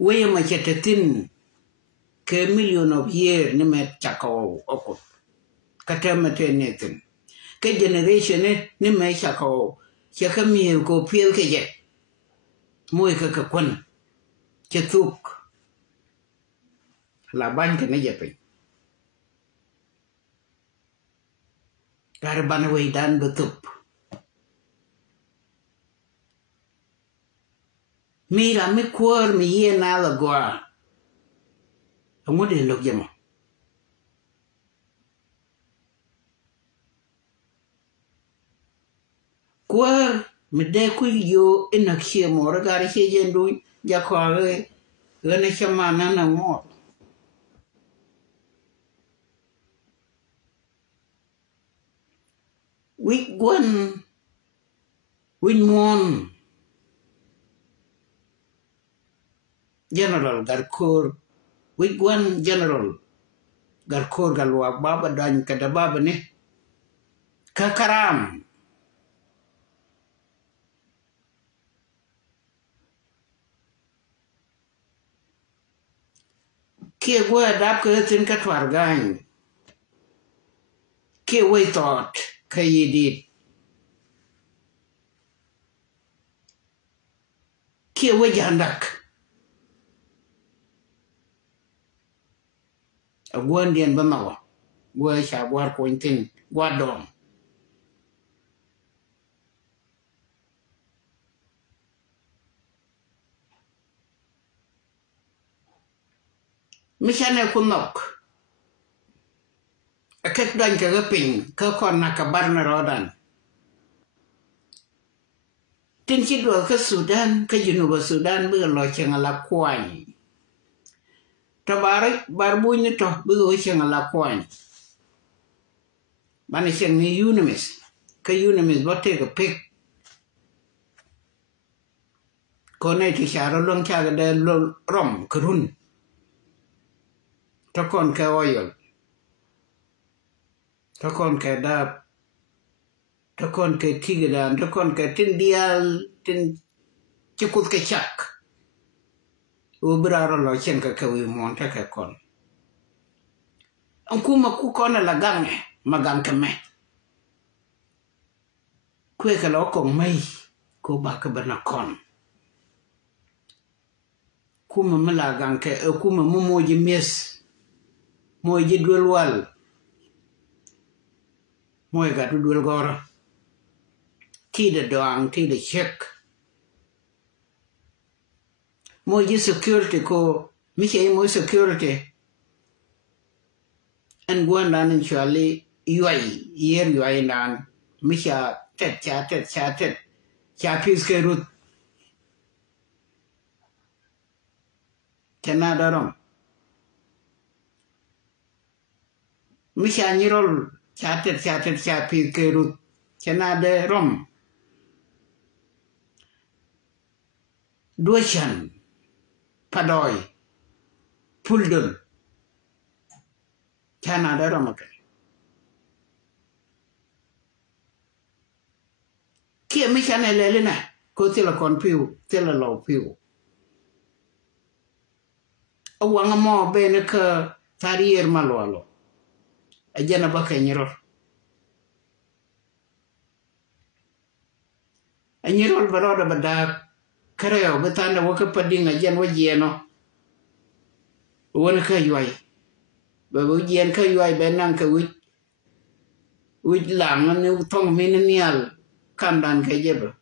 weye machetatin Ke million of years ni met chakao okut. Katamate Nathan. Ke generation ni me chakao. Chaka mi ko piel ke je. Mui ka kwan. Chetuk. La banka na jepe. Karban way dan betup. mi la mi kuor mi ye na la gwa ngode lok jamo kuor mi de ku yo ina khie mo ra ga che jen du ya ko le ne chama na mo wi gwan win mon general garkor wi gwan general garkor galwa baba dan kada baba ne kakaram kia gwa dap ke tin ka twar gan kia we thought ka yidit kia we jandak agwan dien bamawa gwa sha war ko tin gwa dom mishane kunok akek dan ka gaping ka kon na ka barna rodan tin chi do ka Sudan ka Junuba Sudan bu lo chengala kwany tabarak barbu ni to bu lo chengala kwany bani cheng ni Unamis ka Unamis bote ka pik kone ti sharo long cha ga de rom krun to kon ka oil to kon ka dab to kon ka tigadan to kon ka tin dial tin chukut ka chak ubraro lo chen ka wi mon ta ka kon an kuma ku kon la gang magang ka me kwe ka lo kong mai ko ba ka bana kon kuma mala gang ka kuma moji mes moji dwelwal moy ga dwel gora ti de doang ti de check moji security ko mi che mo security and gwandan actually yuai yer yuai nan mi cha tet cha pis ke rut tena darom mi cha nirol cha pis ke rut tena de rom duachan padoy puldul chana da romaka kia mi chana lelena ko tila kon piu tila lo piu awanga mo bene ka tarier malwalo ajana baka nyiro anyirol baroda badak kareo betanda waka padinga jan wajieno wona ka yuai ba wajien ka yuai benang ka wich lang ne tong minnial kandan ka jeba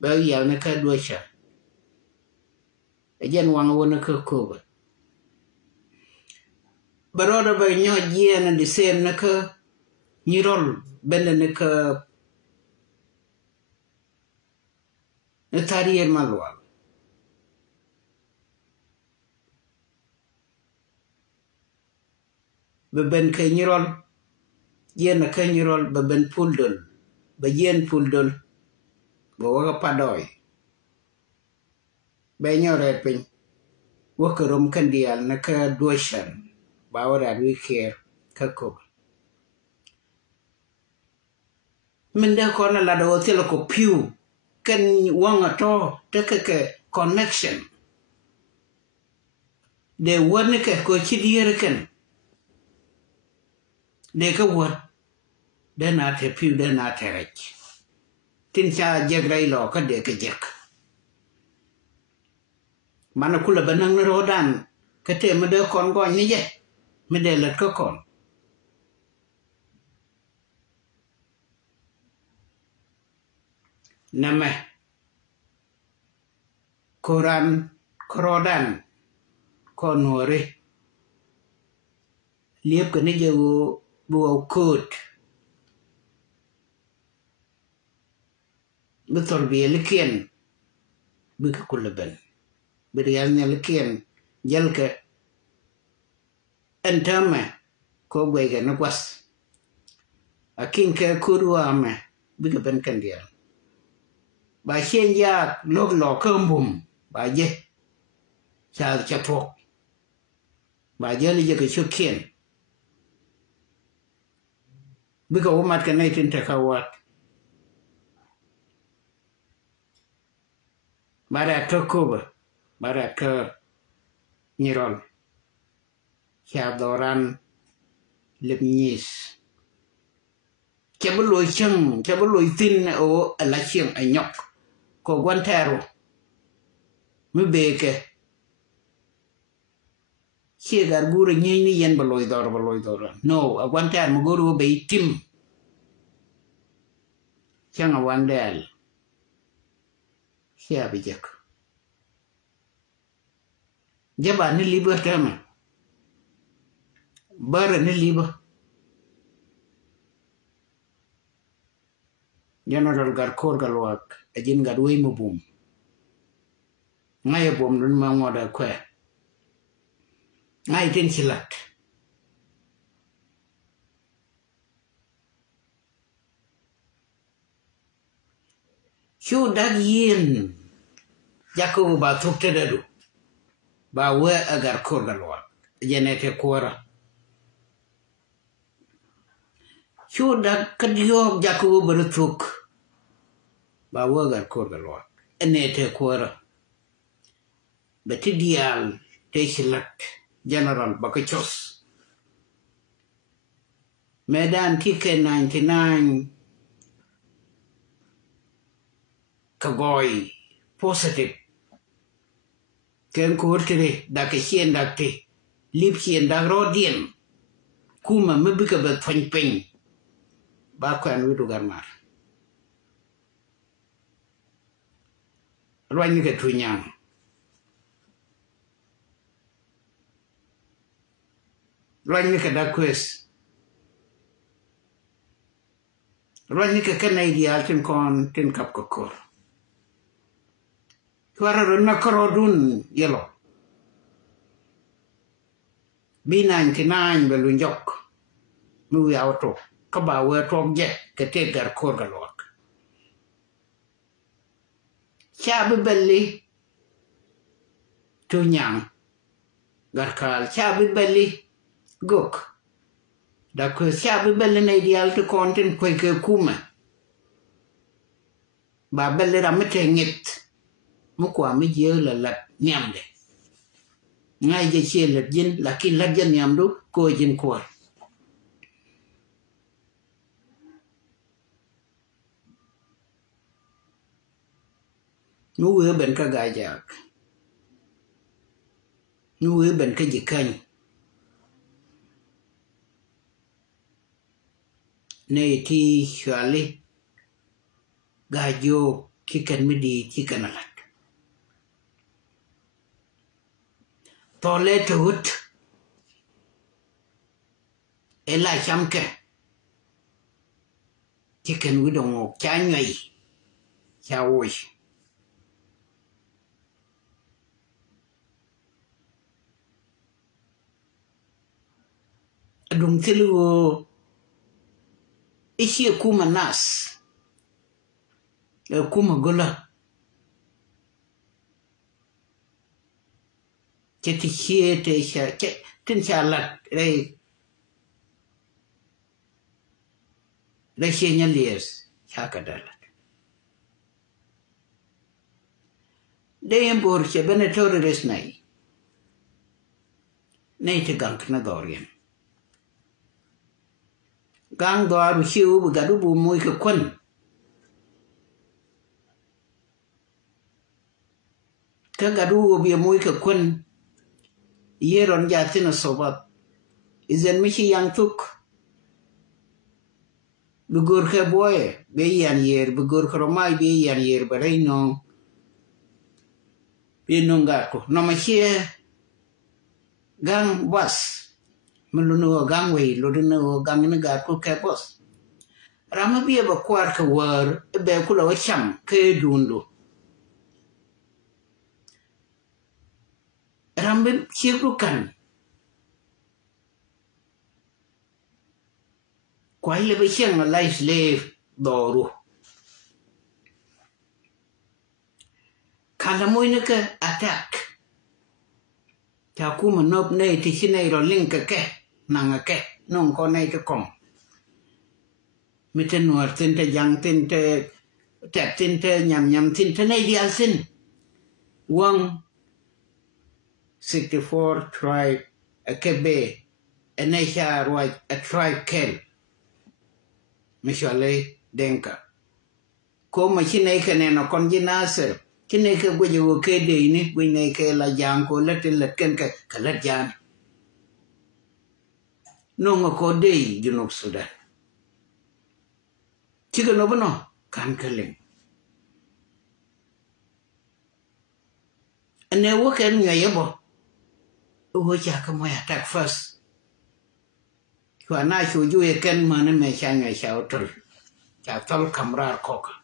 ba yal ne ka duacha jan wanga wona ka koba baroda ba nyo jien de sem ne ka nyirol bende ne ka tarier malwal beben ke nyirol yen ke nyirol beben puldol ba yen puldol bo waka padoy be nyore pin wakarom kandial na ka duashan ba wara wi care ka ko min de ko na la do tele ko piu kan wanga to te connection de wone ke ko chidiere ken de ka wot de na te piu de na te rech tin cha jegrai lo ka de ka jek mana kula banang rodan ka te me de kon go ni je me de let ko kon nama Koran Krodan Konore liep cái này giờ bùa cột betul biar lekian bika kulaban berialnya lekian jal ke entama ko bega nakwas akin ke kurwa ma bika ben kandial ba chen ya lok lo kembum ba je cha cha thok ba je li je ke chukien bika umat ke nai tin takawat bara ke Kuba bara ke Nyirol cha doran lepnis cha bului chang cha bului tin o la chiang ai nhok ko Guantero mi beke che gar guru ni yen bului dor no a Guantero mo guru be tim chang a wandel ya bijak jaba ni liba tama bara ni liba General Garkor galwak ajin gadway mo boom ngay boom dun ma ngoda kwe ngay tin silat shu dag yin Jacob ba thukte dadu ba we agar kor galwa jenete kora shuda kadiyo Jacob berthuk ba we agar kor galwa enete kora betidial teshilat general bakachos medan tike 99 kagoy positive ken kurtire da ke hien da te lip hien da rodien kuma mebika be thonpen ba kwan widu garmar rwani ke tunyang rwani ke da quest rwani ke kanaidial tin kon tin kap kokor Kuara runa korodun yelo. B99 belunjok. Mui auto. Kaba we tom je kete gar kor galwak. Chabi belli tunyang. Garkal chabi belli guk. Da ku chabi belli na ideal to kontin kweke kuma. Ba belli ramete ngit. Mukwa mi je la lat nyamde ngay je che lat jin lakin lat jan nyamdu ko jin ko nu we ben ka gajak nu we ben ka jikany ne ti shali gajo kikan midi kikanalat Tole tuhut ela chamke chicken widong cha nhây cha oi dung tilu ishi kuma nas kuma gola che ti siete che tin salat re senya lies hakadala de embor che benetore resnai nei te gank na dorian gang doaru hiu bu gadu bu muy ke kon ka gadu bi muy ke kon yeron jatina sobat izen michi yang tuk bugur ke boye be yan yer bugur kromai be yan yer bare no inunga ko no machie gang bus meluno gang we luno gang ne ga ko ke bus rama bi ba kwar ka war be ku lo cham ke dundu rambe chiru kan kwai le be chen ma lai slave doru kala moine ke attack ta kuma nop nei ti chinai ro link ke nanga ke non ko nei ke kom miten nuar tinte jang tinte tek tinte nyam tinte nei di alsin 64 tribe a kebe a necha roi a tribe kel mishale denka ko ma chinai ke ne no kon jinase kine ke gwe ke de ni gwe ne ke la jang ko la tin la ken ke kala jan no ngo ko de junub sudan chiga no bono kan kelen ane wo ken nya yebo wo cha ka mo attack first ko na chu ju e ken ma ne me cha nya cha otol cha tol kamrar ko ka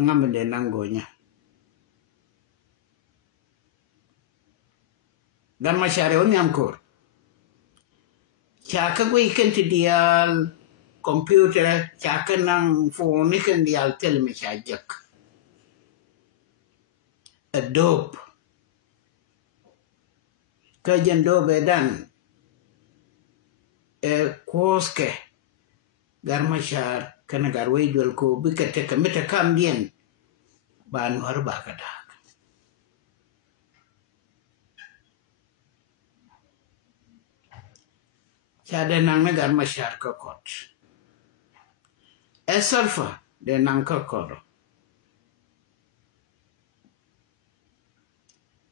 ngam de nangonya dan mashare on yam kor cha ka gwe ken ti dial computer cha ka nang phone ken dial tel me cha jak adobe ka jendo be dan koske gar mashar kana garway dwel ko bikate kamita kam bien ban har bakada chade nang na gar mashar ko kot esalfa de nang ko koro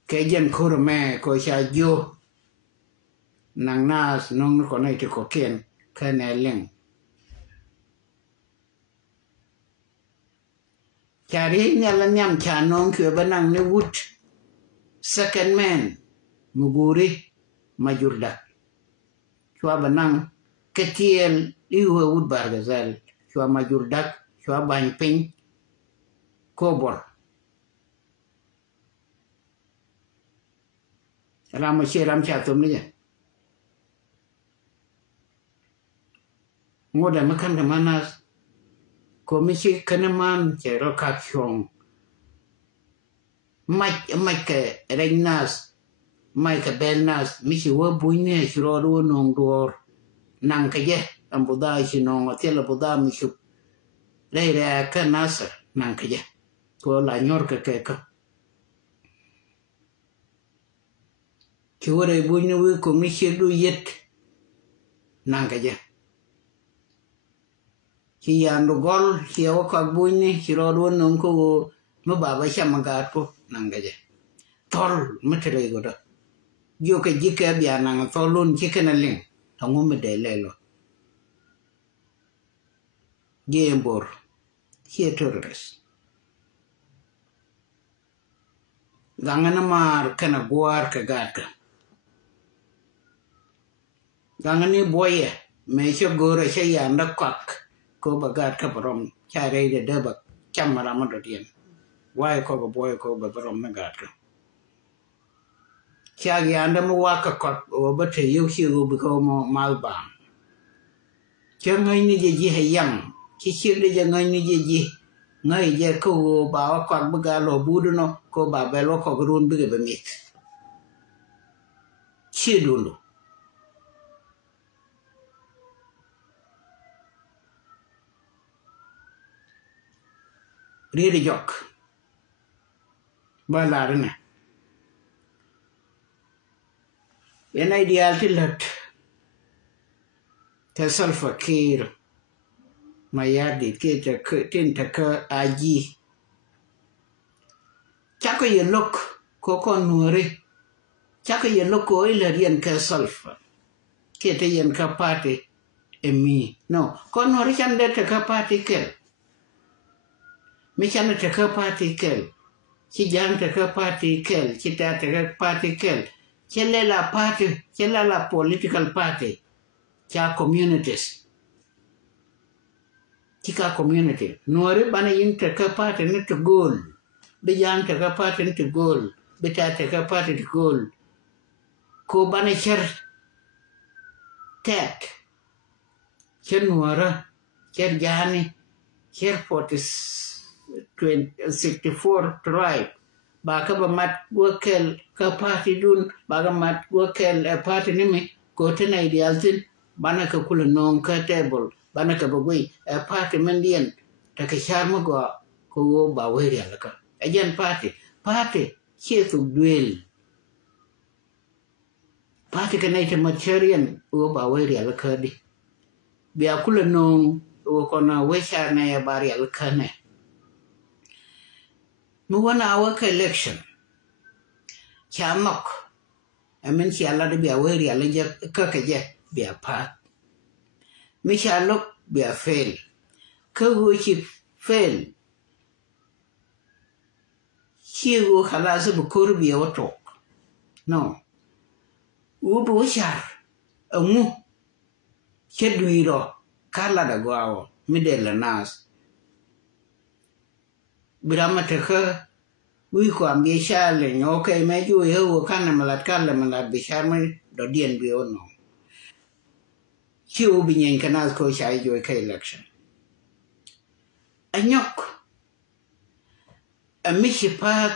kejen kurme ko cha jo nang nas nong ko nei ko ken kana leng Chari nyala nyam chanong kyo banang ne wood second man muguri majurda chwa banang ketiel iwe wood bargazal chwa majurda chwa bany ping kobor ram shiram chatum ni ngoda makan de manas komisi kanaman cero kakshong mai ke regnas mai ke belnas misi wo buine shiro ro nong dor nang ke je ambuda shinong atela buda misu leire kanas nang ke je ko la nyor ke ka kiwore buine wi komisi du yet nang ke je khi ando gol khi o ka buini khi ro do non ko no baba chama gat ko nangaje tol metre go da yo ke jike bia nang tolun chikena ling tangu me de lelo gembor khi torres gangana mar kana guar ka gat ka gangani boye me cho gore che yanda kwak ko bagat ka barom chare de debak chamara mo dotien why ko boy ko barom na gat ka chagi anda mo waka kot o bate yu hiu bi ko mo malba changai ni je hayang chi chi de jangai ni je ngai je ko ba kot baga lo budu no ko ba belo ko grun bi be mit chi dulu Riri jok balarne en ideal tilat te salfa kir mayadi kete tinta ka aji chako ye lok ko kon nuore chako ye lok ko ile rien ka salfa kete yen ka pate emi no kon nuore chande te ka pate kel mi chana te ka pate kel ci jang te ka party kel ci ta te ka party kel chelle la party chelle la political party cha communities ci ka community nuore bana yin te ka party ne to goal be jang te ka party ne to goal be ta te ka party to goal ko bana cher tet cher nuora cher jani cher 64 tribe ba ka ba mat gokel ka party dun ba ka mat gokel party nimi ko tena idealtin bana ka kula non ka table bana ka bagui party mendian ta ka charma go ko ba weri alaka ajan party che tu duel party ka naita materian o ba weri alaka di biya kula non o kona wesha na ya bari alaka ne mu wana awaka election chamak amen chi ala de biya weri ala je ka je biya pat mi chalok biya fail ka wo chi fail chi wo khalas bu kor biya wato no wo bu char amu chedwiro kala da gwawo midela nas Birama teka wi ko ambi shale nyoke meju yewo kana malat kala malat bisharma do dien bi ono chiu bi nyen kana ko shai jo ka election anyok amishipat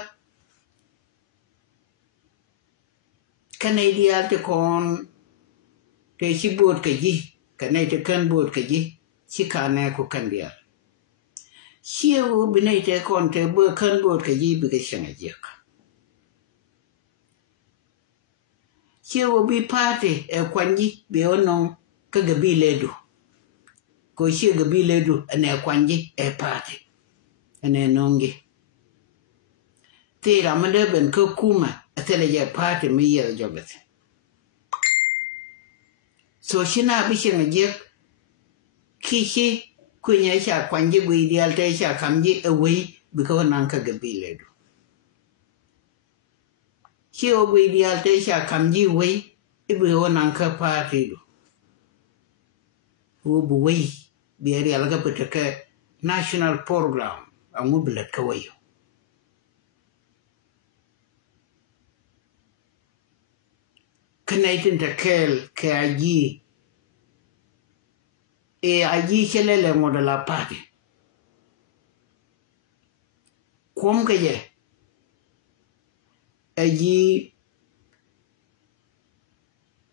Canadian te kon te chibot ka ji kana te kan bot ka ji chikane ko kandia Chiu binete konte bo kan bot ka ji bi ka shanga jeka. Chiu bi party kwanji bi ono ka gabile du. Ko chi gabile du ane kwanji party. Ane nongi. Tira mande ben ka kuma atele je party mi ye jogate. So shina bi shanga jek kishi kunya sha kwanji gwi dial te sha kamji away because nanka gabile do chi o gwi dial te sha kamji way ibi o nanka party do wo bu way bi ari alaga petaka national program amu bilat ka wayo kanaitin ta kel ke aji aji chelele ngoda la party kom ke je aji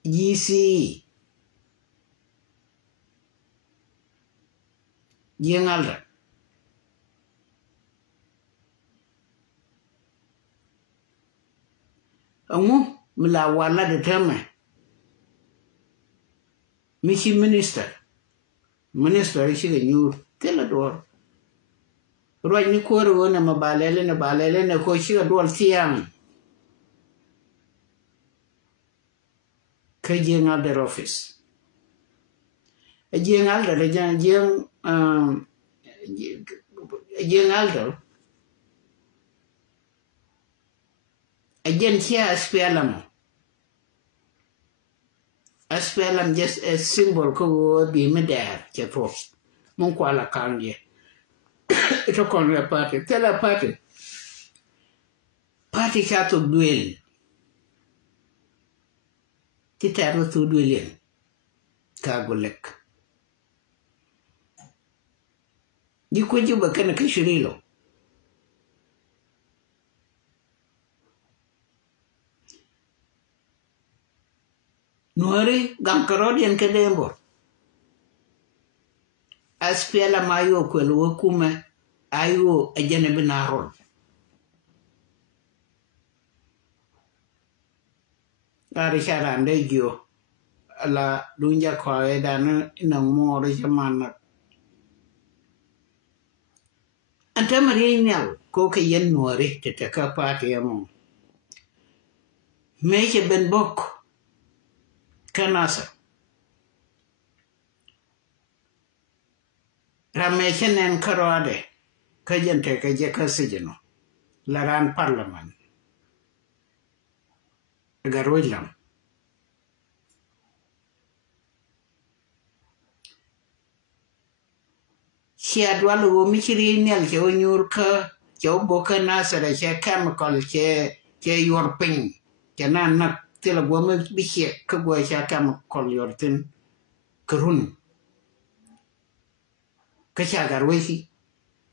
GC jengalda amu mila wala de teme mishi minister ishi ga nyur tela dor roi ni ko ro na mabalele na ko shi ga dor tiang ka jengal der office jengal der jengal der agencia SPLM just a symbol ko bi medar che po mon ko ala kanje ito kon la party tela party chato duel titaro tu duel ka golek di ko juba kana ka shirilo Nuari gamkarodian ke dembo. Aspiela mayo kwelu wakume ayo ajene binarol. Ari sharande jo ala dunja kwa edana ina moro jamana. Antamari nyal ko ke yen nuari teteka pati yamo. Meche ben bok. Kanasa Rameshen and Karade Kajante Kajakasijano laran parliament agar wilam siadwa lo michiri nel che onyur ka che oboka nasara che chemical che yorping che na tela goma biche ka go che chemical yortin krun ka cha garwesi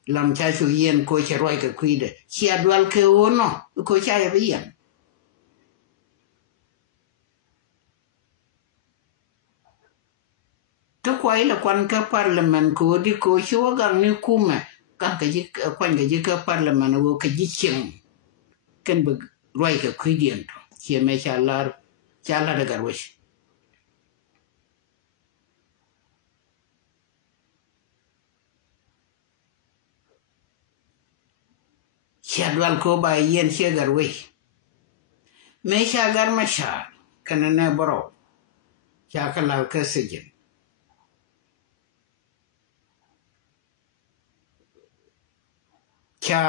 lam cha chu yen ko che roi ka kuide siadwa ke ono ko cha ya bien to kwai la kwan ka parliament ko di ko shuwa gang ni kuma kan ka ji kwan ga ji ka parliament wo ka ji chen kan bu roi ka kuidien to che me cha la da garwish shadwal ko ba yen che garwish me cha gar ma sha kan ne boro cha ka la ka sejin cha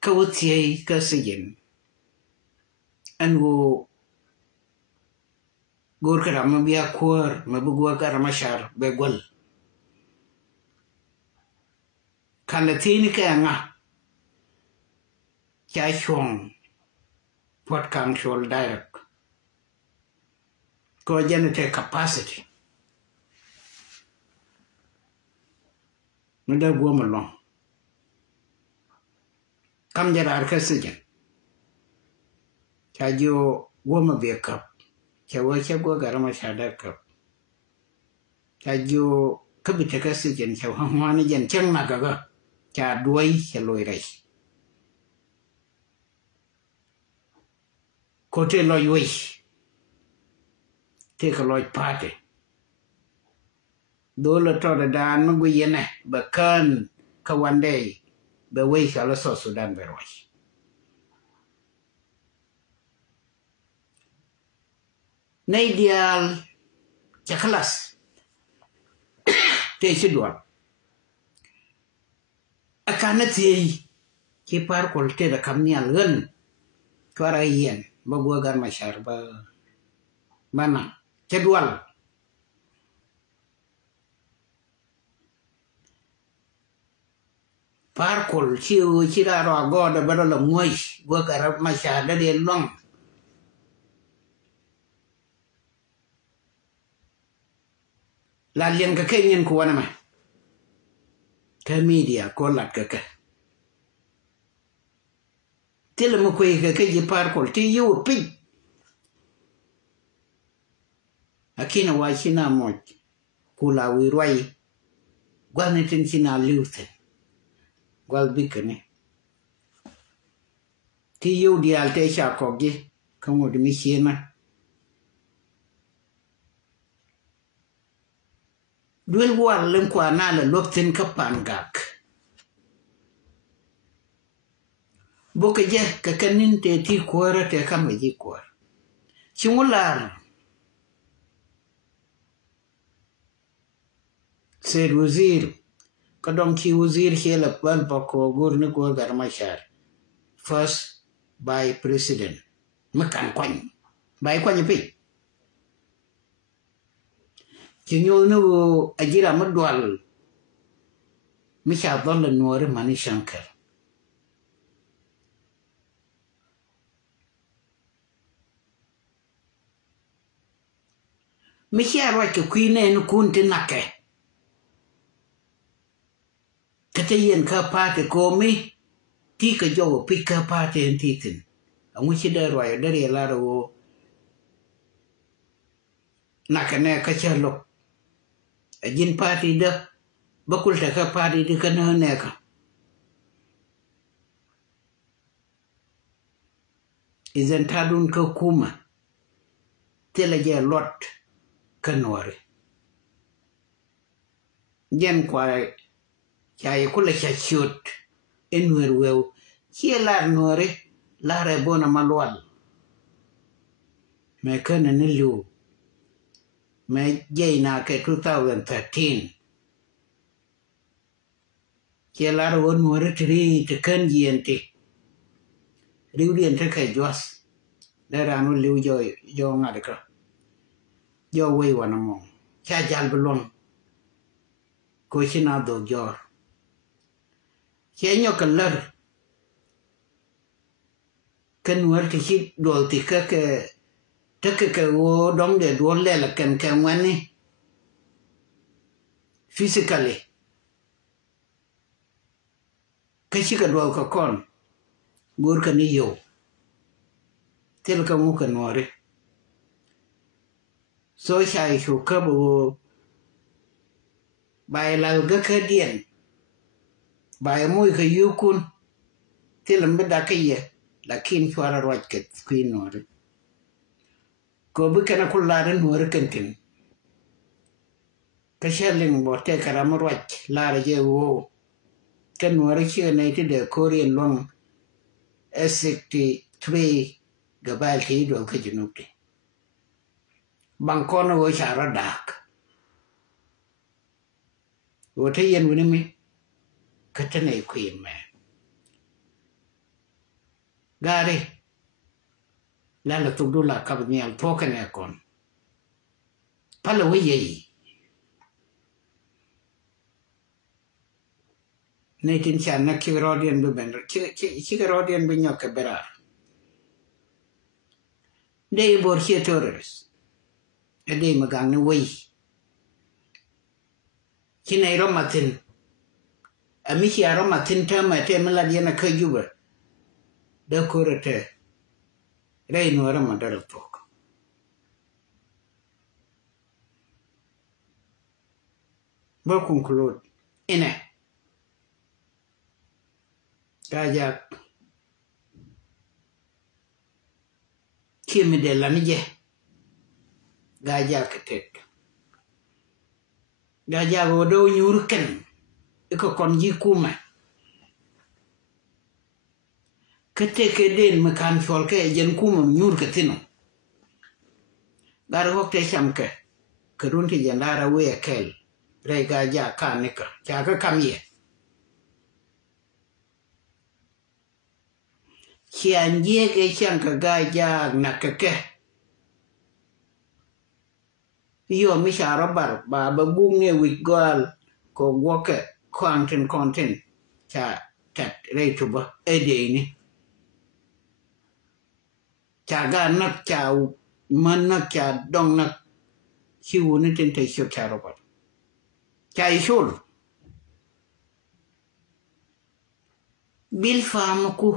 kawutie ka sejin an go gor ka ma biya kor ma bu gor ka ma shar be gol kana tini ka nga cha chong pot kang shol direct ko genete capacity no da go malong kam jarar ka sejin cha jo goma be kap cha wa cha go garama shada kap cha jo kabita ka sejin cha hwani jen chang na ga cha duai cha loi rai ko te loi wei te ka loi pate dole to da dan ma gu yene ba kan ka wande be wei ka la so Sudan be roi nei dial cha khalas te sidwa akana ti ki par kol te da kam ni algan twara yen ba go gar ma shar ba mana kedwal par kol chiu chira ro go da ba lo ngoi go gar ma shar da de long la lien ka kenyen ko wana ma ka media ko lat ka tele mo ko ka ji par kol ti yu pi akina wa china mo kula wi roi gwal ne tin china liute gwal bikene ti yu di alte cha ko gi ka mo di mi china duel war len kwa na la lokten ka pangak boke je ka kanin te ti kwara te kama ji kwar chungular ser wazir kadon ki wazir hela ban bako gur ni ko gar mashar first by president makan kwany by kwany pi Kinyol no ajira madwal misha dol nuore mani shankar misha ro ke kuine no kunti nake kate yen ka pate ko mi ti ka jo pi ka pate entitin amu chida ro ya dare la ro nakane ka chalo ajin party da bakul ta ka party di kana neka izan tadun ka kuma telaje lot kanore jen kwa chai kula chachut enwer wew chiela nore la rebona malwal me kana ni lu me jaina ke 2013 chiela ro nore tri te kan yente liu điện thế cái juas để ra nó liu do ngã được do quay vào nằm mong cha jal belong cô xin nào đồ giò chế nhau cần lơ cái nuôi thì khi đồ thì cái ô đóng để đồ lẹ là cần cái ngoan đi physically cái chỉ cần đồ có con bữa cái này nhiều thế là cái mua cái nuôi đấy rồi sai số cái bộ bài là cái điện bài môi cái yêu kun thế là mới đã cái gì là khi cho ra rồi cái queen nó đấy có bữa cái nào cũng là đến nuôi cái kinh cái xe linh bỏ tay cả làm rồi là cái vô cái nuôi cái này thì để Korean long S63 cái bài thì đồ cái gì nút bằng con nó chả ra dark vô thấy yên với mình cái tên này queen mà gari là tụi đô la cặp nhau phố cái này còn phải là cái gì này tin chán nó khi rodian bị bệnh khi cái rodian bị nhóc cái bera đây bor khi terrorist đây mà gang nó quay khi này romatin ami khi romatin thơm mà thêm là đi nó khơi juba da korete rai no ara mandara pok ba conclude ene kajak kimi de lanije gajak tek gajak odo nyurken iko konji kuma kete keden makan chol ke jen kuma nyur ketino gar hokte chamke kerunti jandara we kel re gaja kanika chaka kamye chianje ke chanka gaja nakake yo mi sharabar ba babunge wigwal ko woke content cha tat re tuba edeni cha ga nak cha man nak cha dong nak hiu ni tin te sho cha robot cha ishul bil fam ku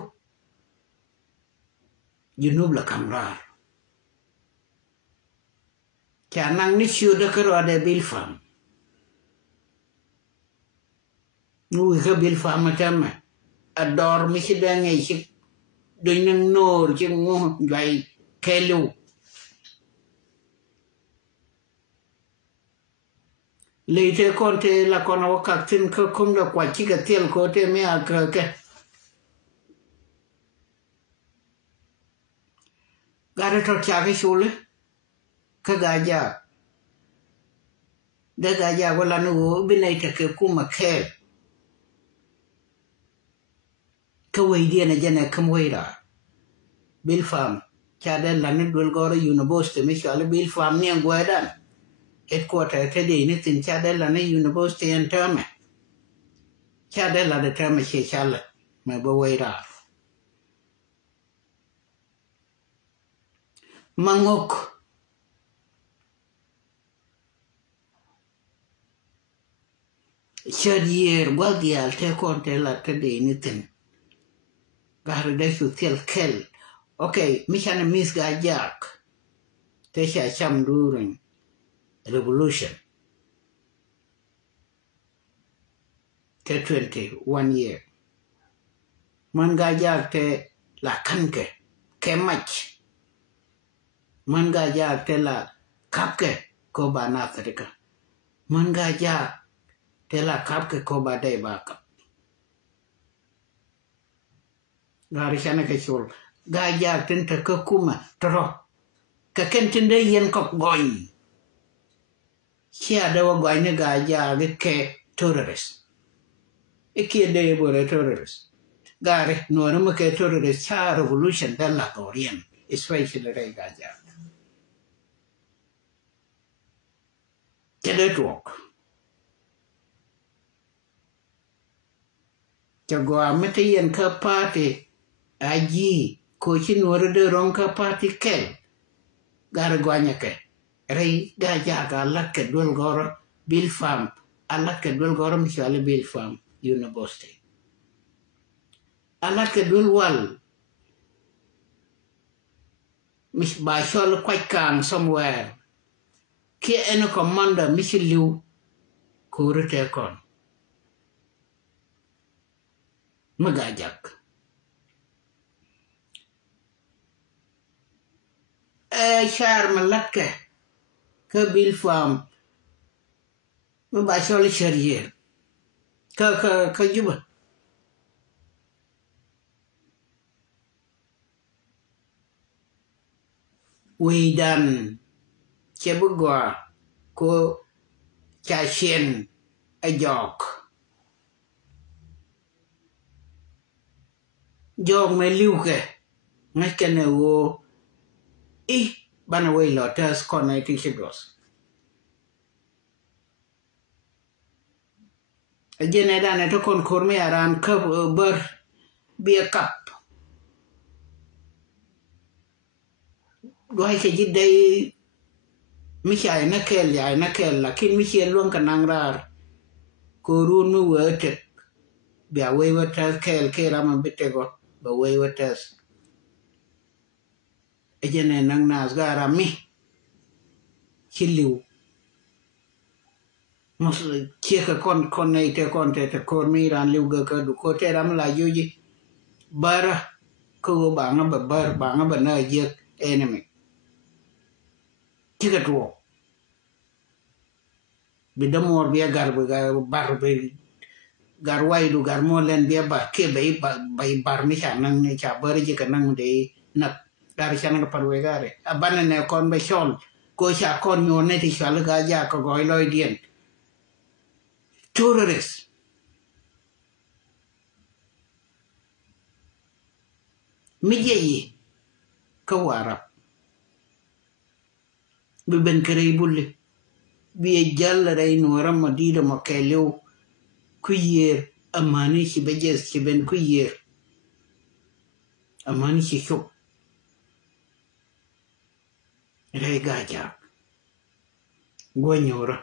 junub la kamra cha nang ni shu da karo ade bil fam nu ka bil fam ta ma ador mi si da ngai si đôi nâng nô chứ ngô lại kê lưu lấy thế con thế là con nó cắt chân không được quả chỉ cái tiền của thế mới à cái gara cho cha cái số đấy cái gaja để gaja của là nó bên này thì cái cung mà kê cái way dia na jana kam wayra bil farm cha den la ne dul gore university mi shala bil farm ni ngwadan headquarter te de ni tin cha den la ne university en terme cha den la de terme che chala ma bo wayra mangok chadier gwadial te konte la te de ni tin gare de su tel kel okay michana mis ga jak te sha cham during revolution te 21 year man ga jak te la kanke ke mach man ga jak te la kapke ko ba na afrika man ga jak te la kapke ko ba de ba kap gari sana ke chul gaja tin ta ka kuma tro ka ken tin de yen kop goin chia da wa goin gaja ke terrorist e ki de bo terrorist gare no ma ke terrorist cha revolution della Korean especially rai gaja kede tok chago amete yen ka party aji ko chinore de ron ka party kel gar gwanya ke rai gaja ga lakke dul goro bil fam alakke dul goro misale bil fam university alakke dul wal mis ba shol quite kang somewhere ki eno commander misilu ko rete kon magajak shar malakke ka bil fam ba shol shariye ka juba we dan chebugwa ko chasien ajok jong me liuke ngakene wo bana we lotas connecting shigos ajene dane to kon korme aran ka ber bia kap doy ke jidday Michai nakel ya nakel lakin Michel luang kanang rar ko run mu wete bia we wata kel ke ram bitego ba we wata ejene nang nas gara mi chiliu mos cheka kon nei te kon mi ran liu ga ka du ko te ram la yuji bara ko ba nga ba nga ba na ye enemy tiga tuo bidamor biya barbe garwai du garmolen biya ba ke bai bar mi nang ne cha bar ji kanang de nak dar chana ka parwe gare abana ne kon be shol ko cha kon yo ne ti shal ga ja ko goi loy dien terrorist mi je ka warap ben kere bulle bi jalla ray no ramma dida mo kelew ku yer amani ci bejes ci ben ku yer amani ci xop ray gaja gonyora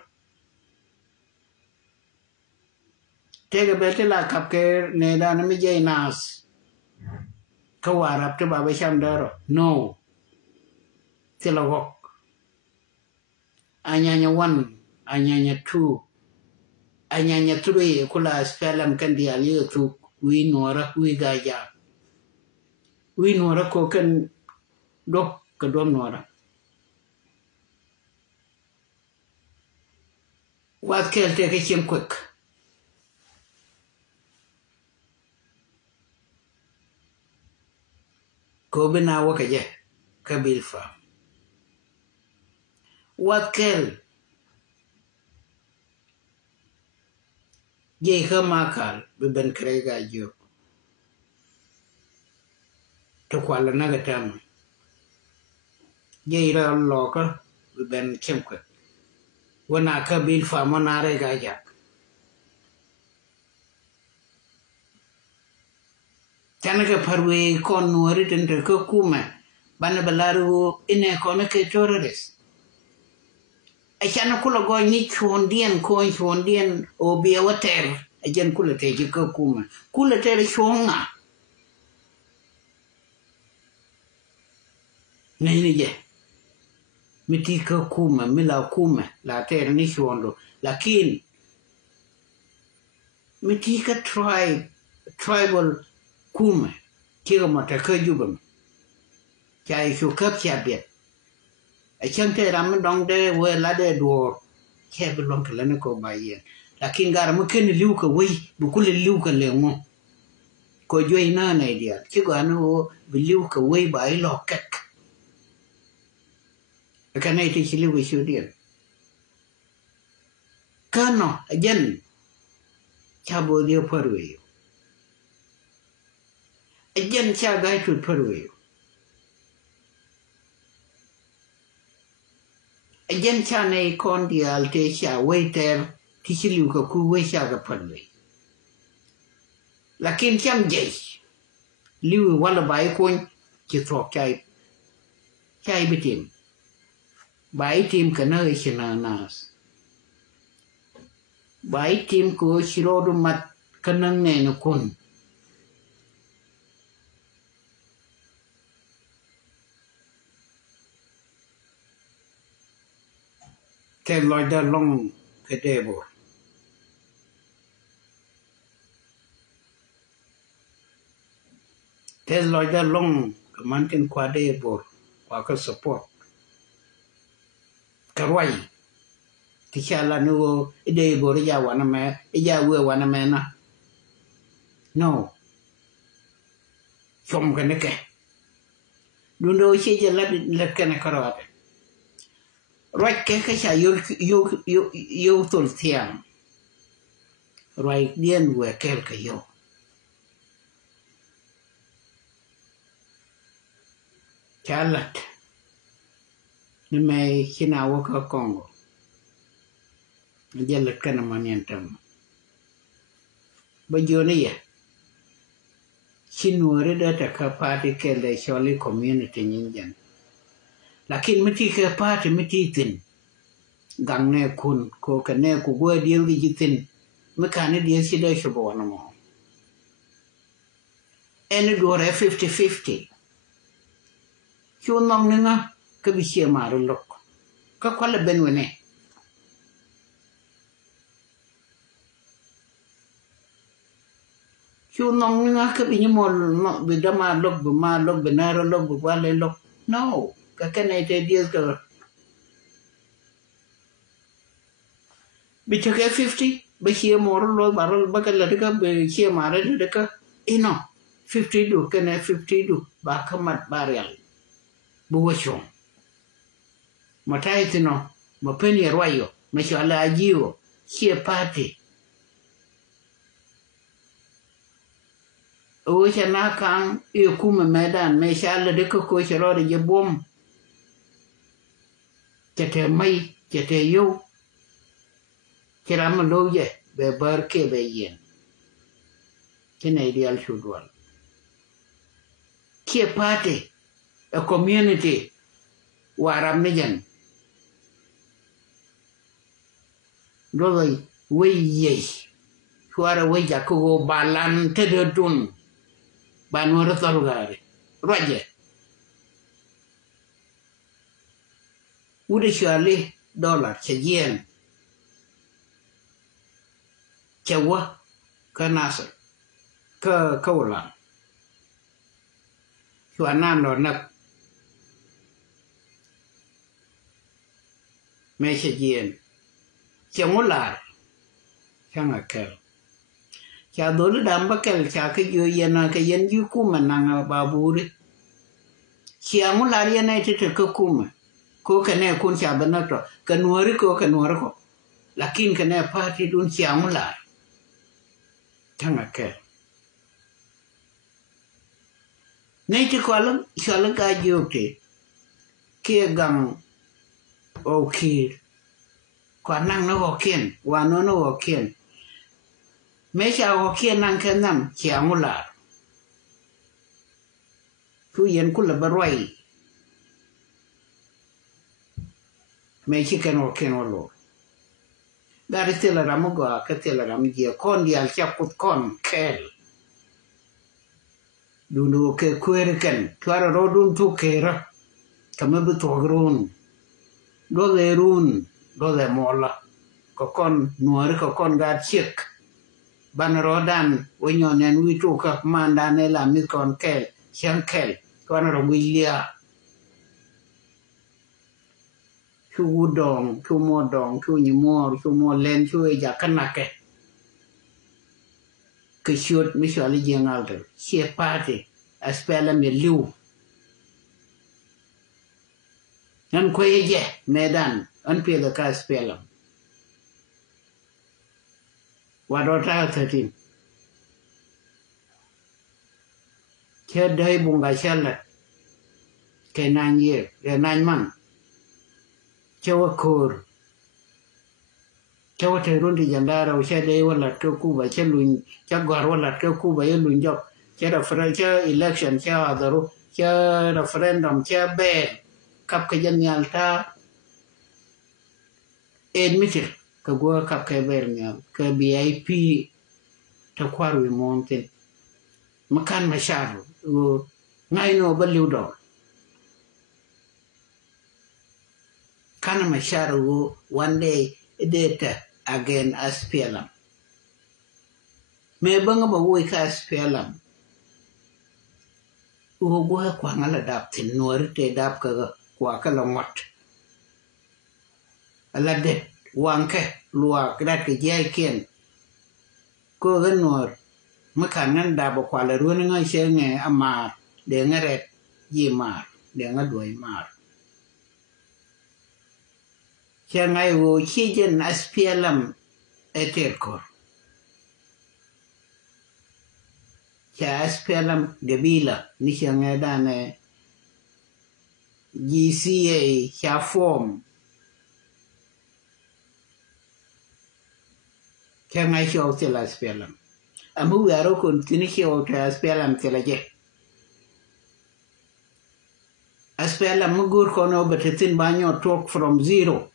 tega bete la kapke ne dana mi jey nas ka warap te baba sham daro no tilawok anyanya 1 anyanya 2 anyanya 3 kula spelam kan dia liu tu wi nora wi gaja wi nora ko kan dok ka dom nora wat kel te ke chem kwek ko bina waka je ka bilfa wat kel je ka makal be ben krega jo to kwala naga tam je ra loka be ben chemka wana ka bil fa monare ga ja tanaka parwe kon nori tente ko kuma bana balaru ine kon ke terrorist achana kula go ni chondien ko chondien o bia water ajen kula te ji ko kuma kula te chonga nini je miti ko kuma mila kuma la te ni chondo lakini miti ka tribal kuma kiro mata ka jubam chai shu kap chabet achang te ram dong de we la de do ke belong ke lene ko baye lakin gar mo ken liu ka we bu kul liu ka le mo ko joi na na dia ki go anu bi liu ka we ba I lo kek ka nei ti liu we shu dia kano ajen chabo dia parwe Again, Chagai to Peru. Again, Chane Condial Tesha, waiter, Tishiluka Kuweshaga Pudley. Lakin Cham Jay. Liu Wallaby coin, Chithok Chai Bitim. By team Canation Nas. By team Ko Shirodu Mat Kanane no Kun. Tell like that long Kadebo. Tell like that long mountain Quadebo, Waka support. Kawaii. Tishala no Idebo, Ya Waname, Ya will Wanamena. No. From Kaneke. Do no she let Kanakarate. Right, Kakasha, you told Tiam. Right, then we're Kelka yo. Charlotte. The May Hinawaka Congo. The Yellow Canamaniantum. But you're near. She knew that a party killed a surely community in Indian. Lakin mati ke party mati tin gang ne kun ko ka ne ku go deal gi tin mekane dia si da shobo na mo en do re 50-50 chu nong nga ka bi che mar lok ka kwala ben wene chu nong nga ka bi ni mo bi da ma lok bi na ro lok bi wale lok no Kakana ideas go. Bichaka 50, but here more low barrel bacalatica, but here maradaka. No, 50 do, can I 50 do, Bakamat burial. Buwashon. Mataitino, Mapeni Arroyo, Mashala Agio, here party. Oceanakang, you kuma medan, Mashala de Coco Sharod, your bomb. Chate mai, chate yo. Kiram loye, be barke be yen. Kin ideal should one. Ki party, a community, waram nijan. Roy, we ye. Who way Jacobo balan tedun. Banura Thorgari. Roger. Would surely dollar, yen. Chawa, Kanasa, Kaola. You are none or not. Mesha yen. Chamula, Changakel. Chadol Dambakel, Chaka, you yanaka, yen you kumananga baburi. Chiamula united to Kokuma. Kokane kun chabanato, Kanuarico, Lakin cane party dun chiamula. Tangake. Nature column, Shalaka duty. Kiagang, O kid. Quanang no hokin, one no hokin. Mesha hokin nankanam, chiamula. Kuyen kulabarway. Mexican or Kenolo. That is still a Ramoga, Catella Ramigia, Condial Chaput Con, Kel. Do no Querican, Tuara Rodun to Kera, Kamabu to Groon. Do the Rune, do the Mola, Cocon, Nuarico Con got chick. Banarodan, when yon and we took up Mandanella, Milcon Kel, Shankel, Tuana Willia. Two dong, two more dong, two more land, two a jacanake. Kishut Mishali Young Alder, she a party, a spell me liu. And quay medan, unpay the car spell. What are 13? chơi đây bùng gà chơi là cái nang ye cái nang man chơi cur chơi chơi run đi janda rồi chơi đây wala chơi Cuba chơi lùn chơi gà wala chơi Cuba chơi lùn dọc chơi referendum chơi election chơi adaru chơi referendum chơi bed kap cái dân nhà ta admit cái gua kap cái bed nhà cái BIP ta kwaru mountain makan mashar ngai no baliu do kana mashar one day data again SPLM me banga ba wo ka SPLM go kwa ngala dap tin nuar te dap ka kwa ka longot ala de wanke lua krat ke jai ken ko gan nuar makan nan da ba kwa la ruan ngai che nge ama de ngaret yi mar de ngadoi mar che ngai wo chi jen SPLM eterkor cha SPLM gabila ni che ngai da ne GCA cha form che ngai cho te la SPLM amu yaro kun tini che o te SPLM te la je SPLM mugur kono betetin banyo talk from zero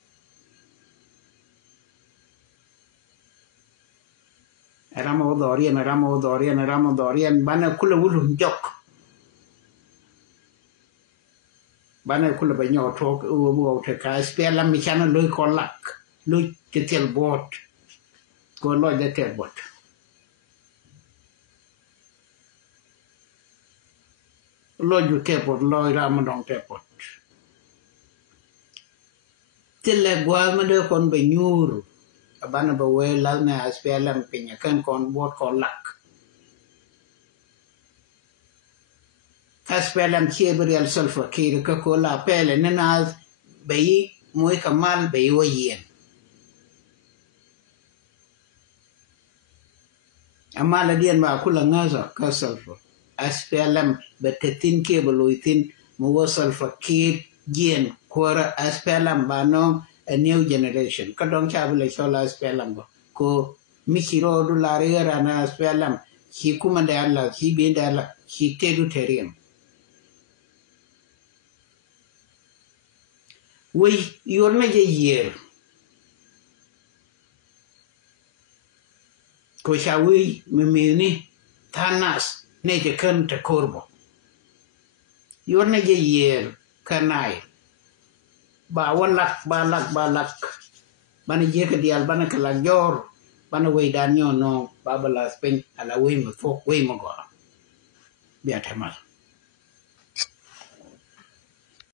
Ramo Dorian bana kula wulun jok bana kula banyo talk wo te ka SPLM mi chana loy kolak loy tetel bot ko loy de tel bot loy ju te bot loy ramadong te bot tele gwa ma de kon be nyuru abana ba we lal na SPLM pinya kan kon bot kon lak SPLM che berial sulfa kir ka ko la pele nana be moy kamal be wo yen amala dien ba kula ngaza ka sulfa SPLM betetin ke boloitin mo wo sulfa kir yen kora SPLM ba no a new generation kadong chabule chola SPLM ko michiro du lari rana SPLM chi kuma da Allah chi be da Allah chi tedu terium we yorna je yer ko shawi memeni tanas ne je kan te korbo yorna je yer kanai ba walak bana je ka dial bana kala jor bana we dan yo no ba bala spin ala we mo fok we mo go biya tamal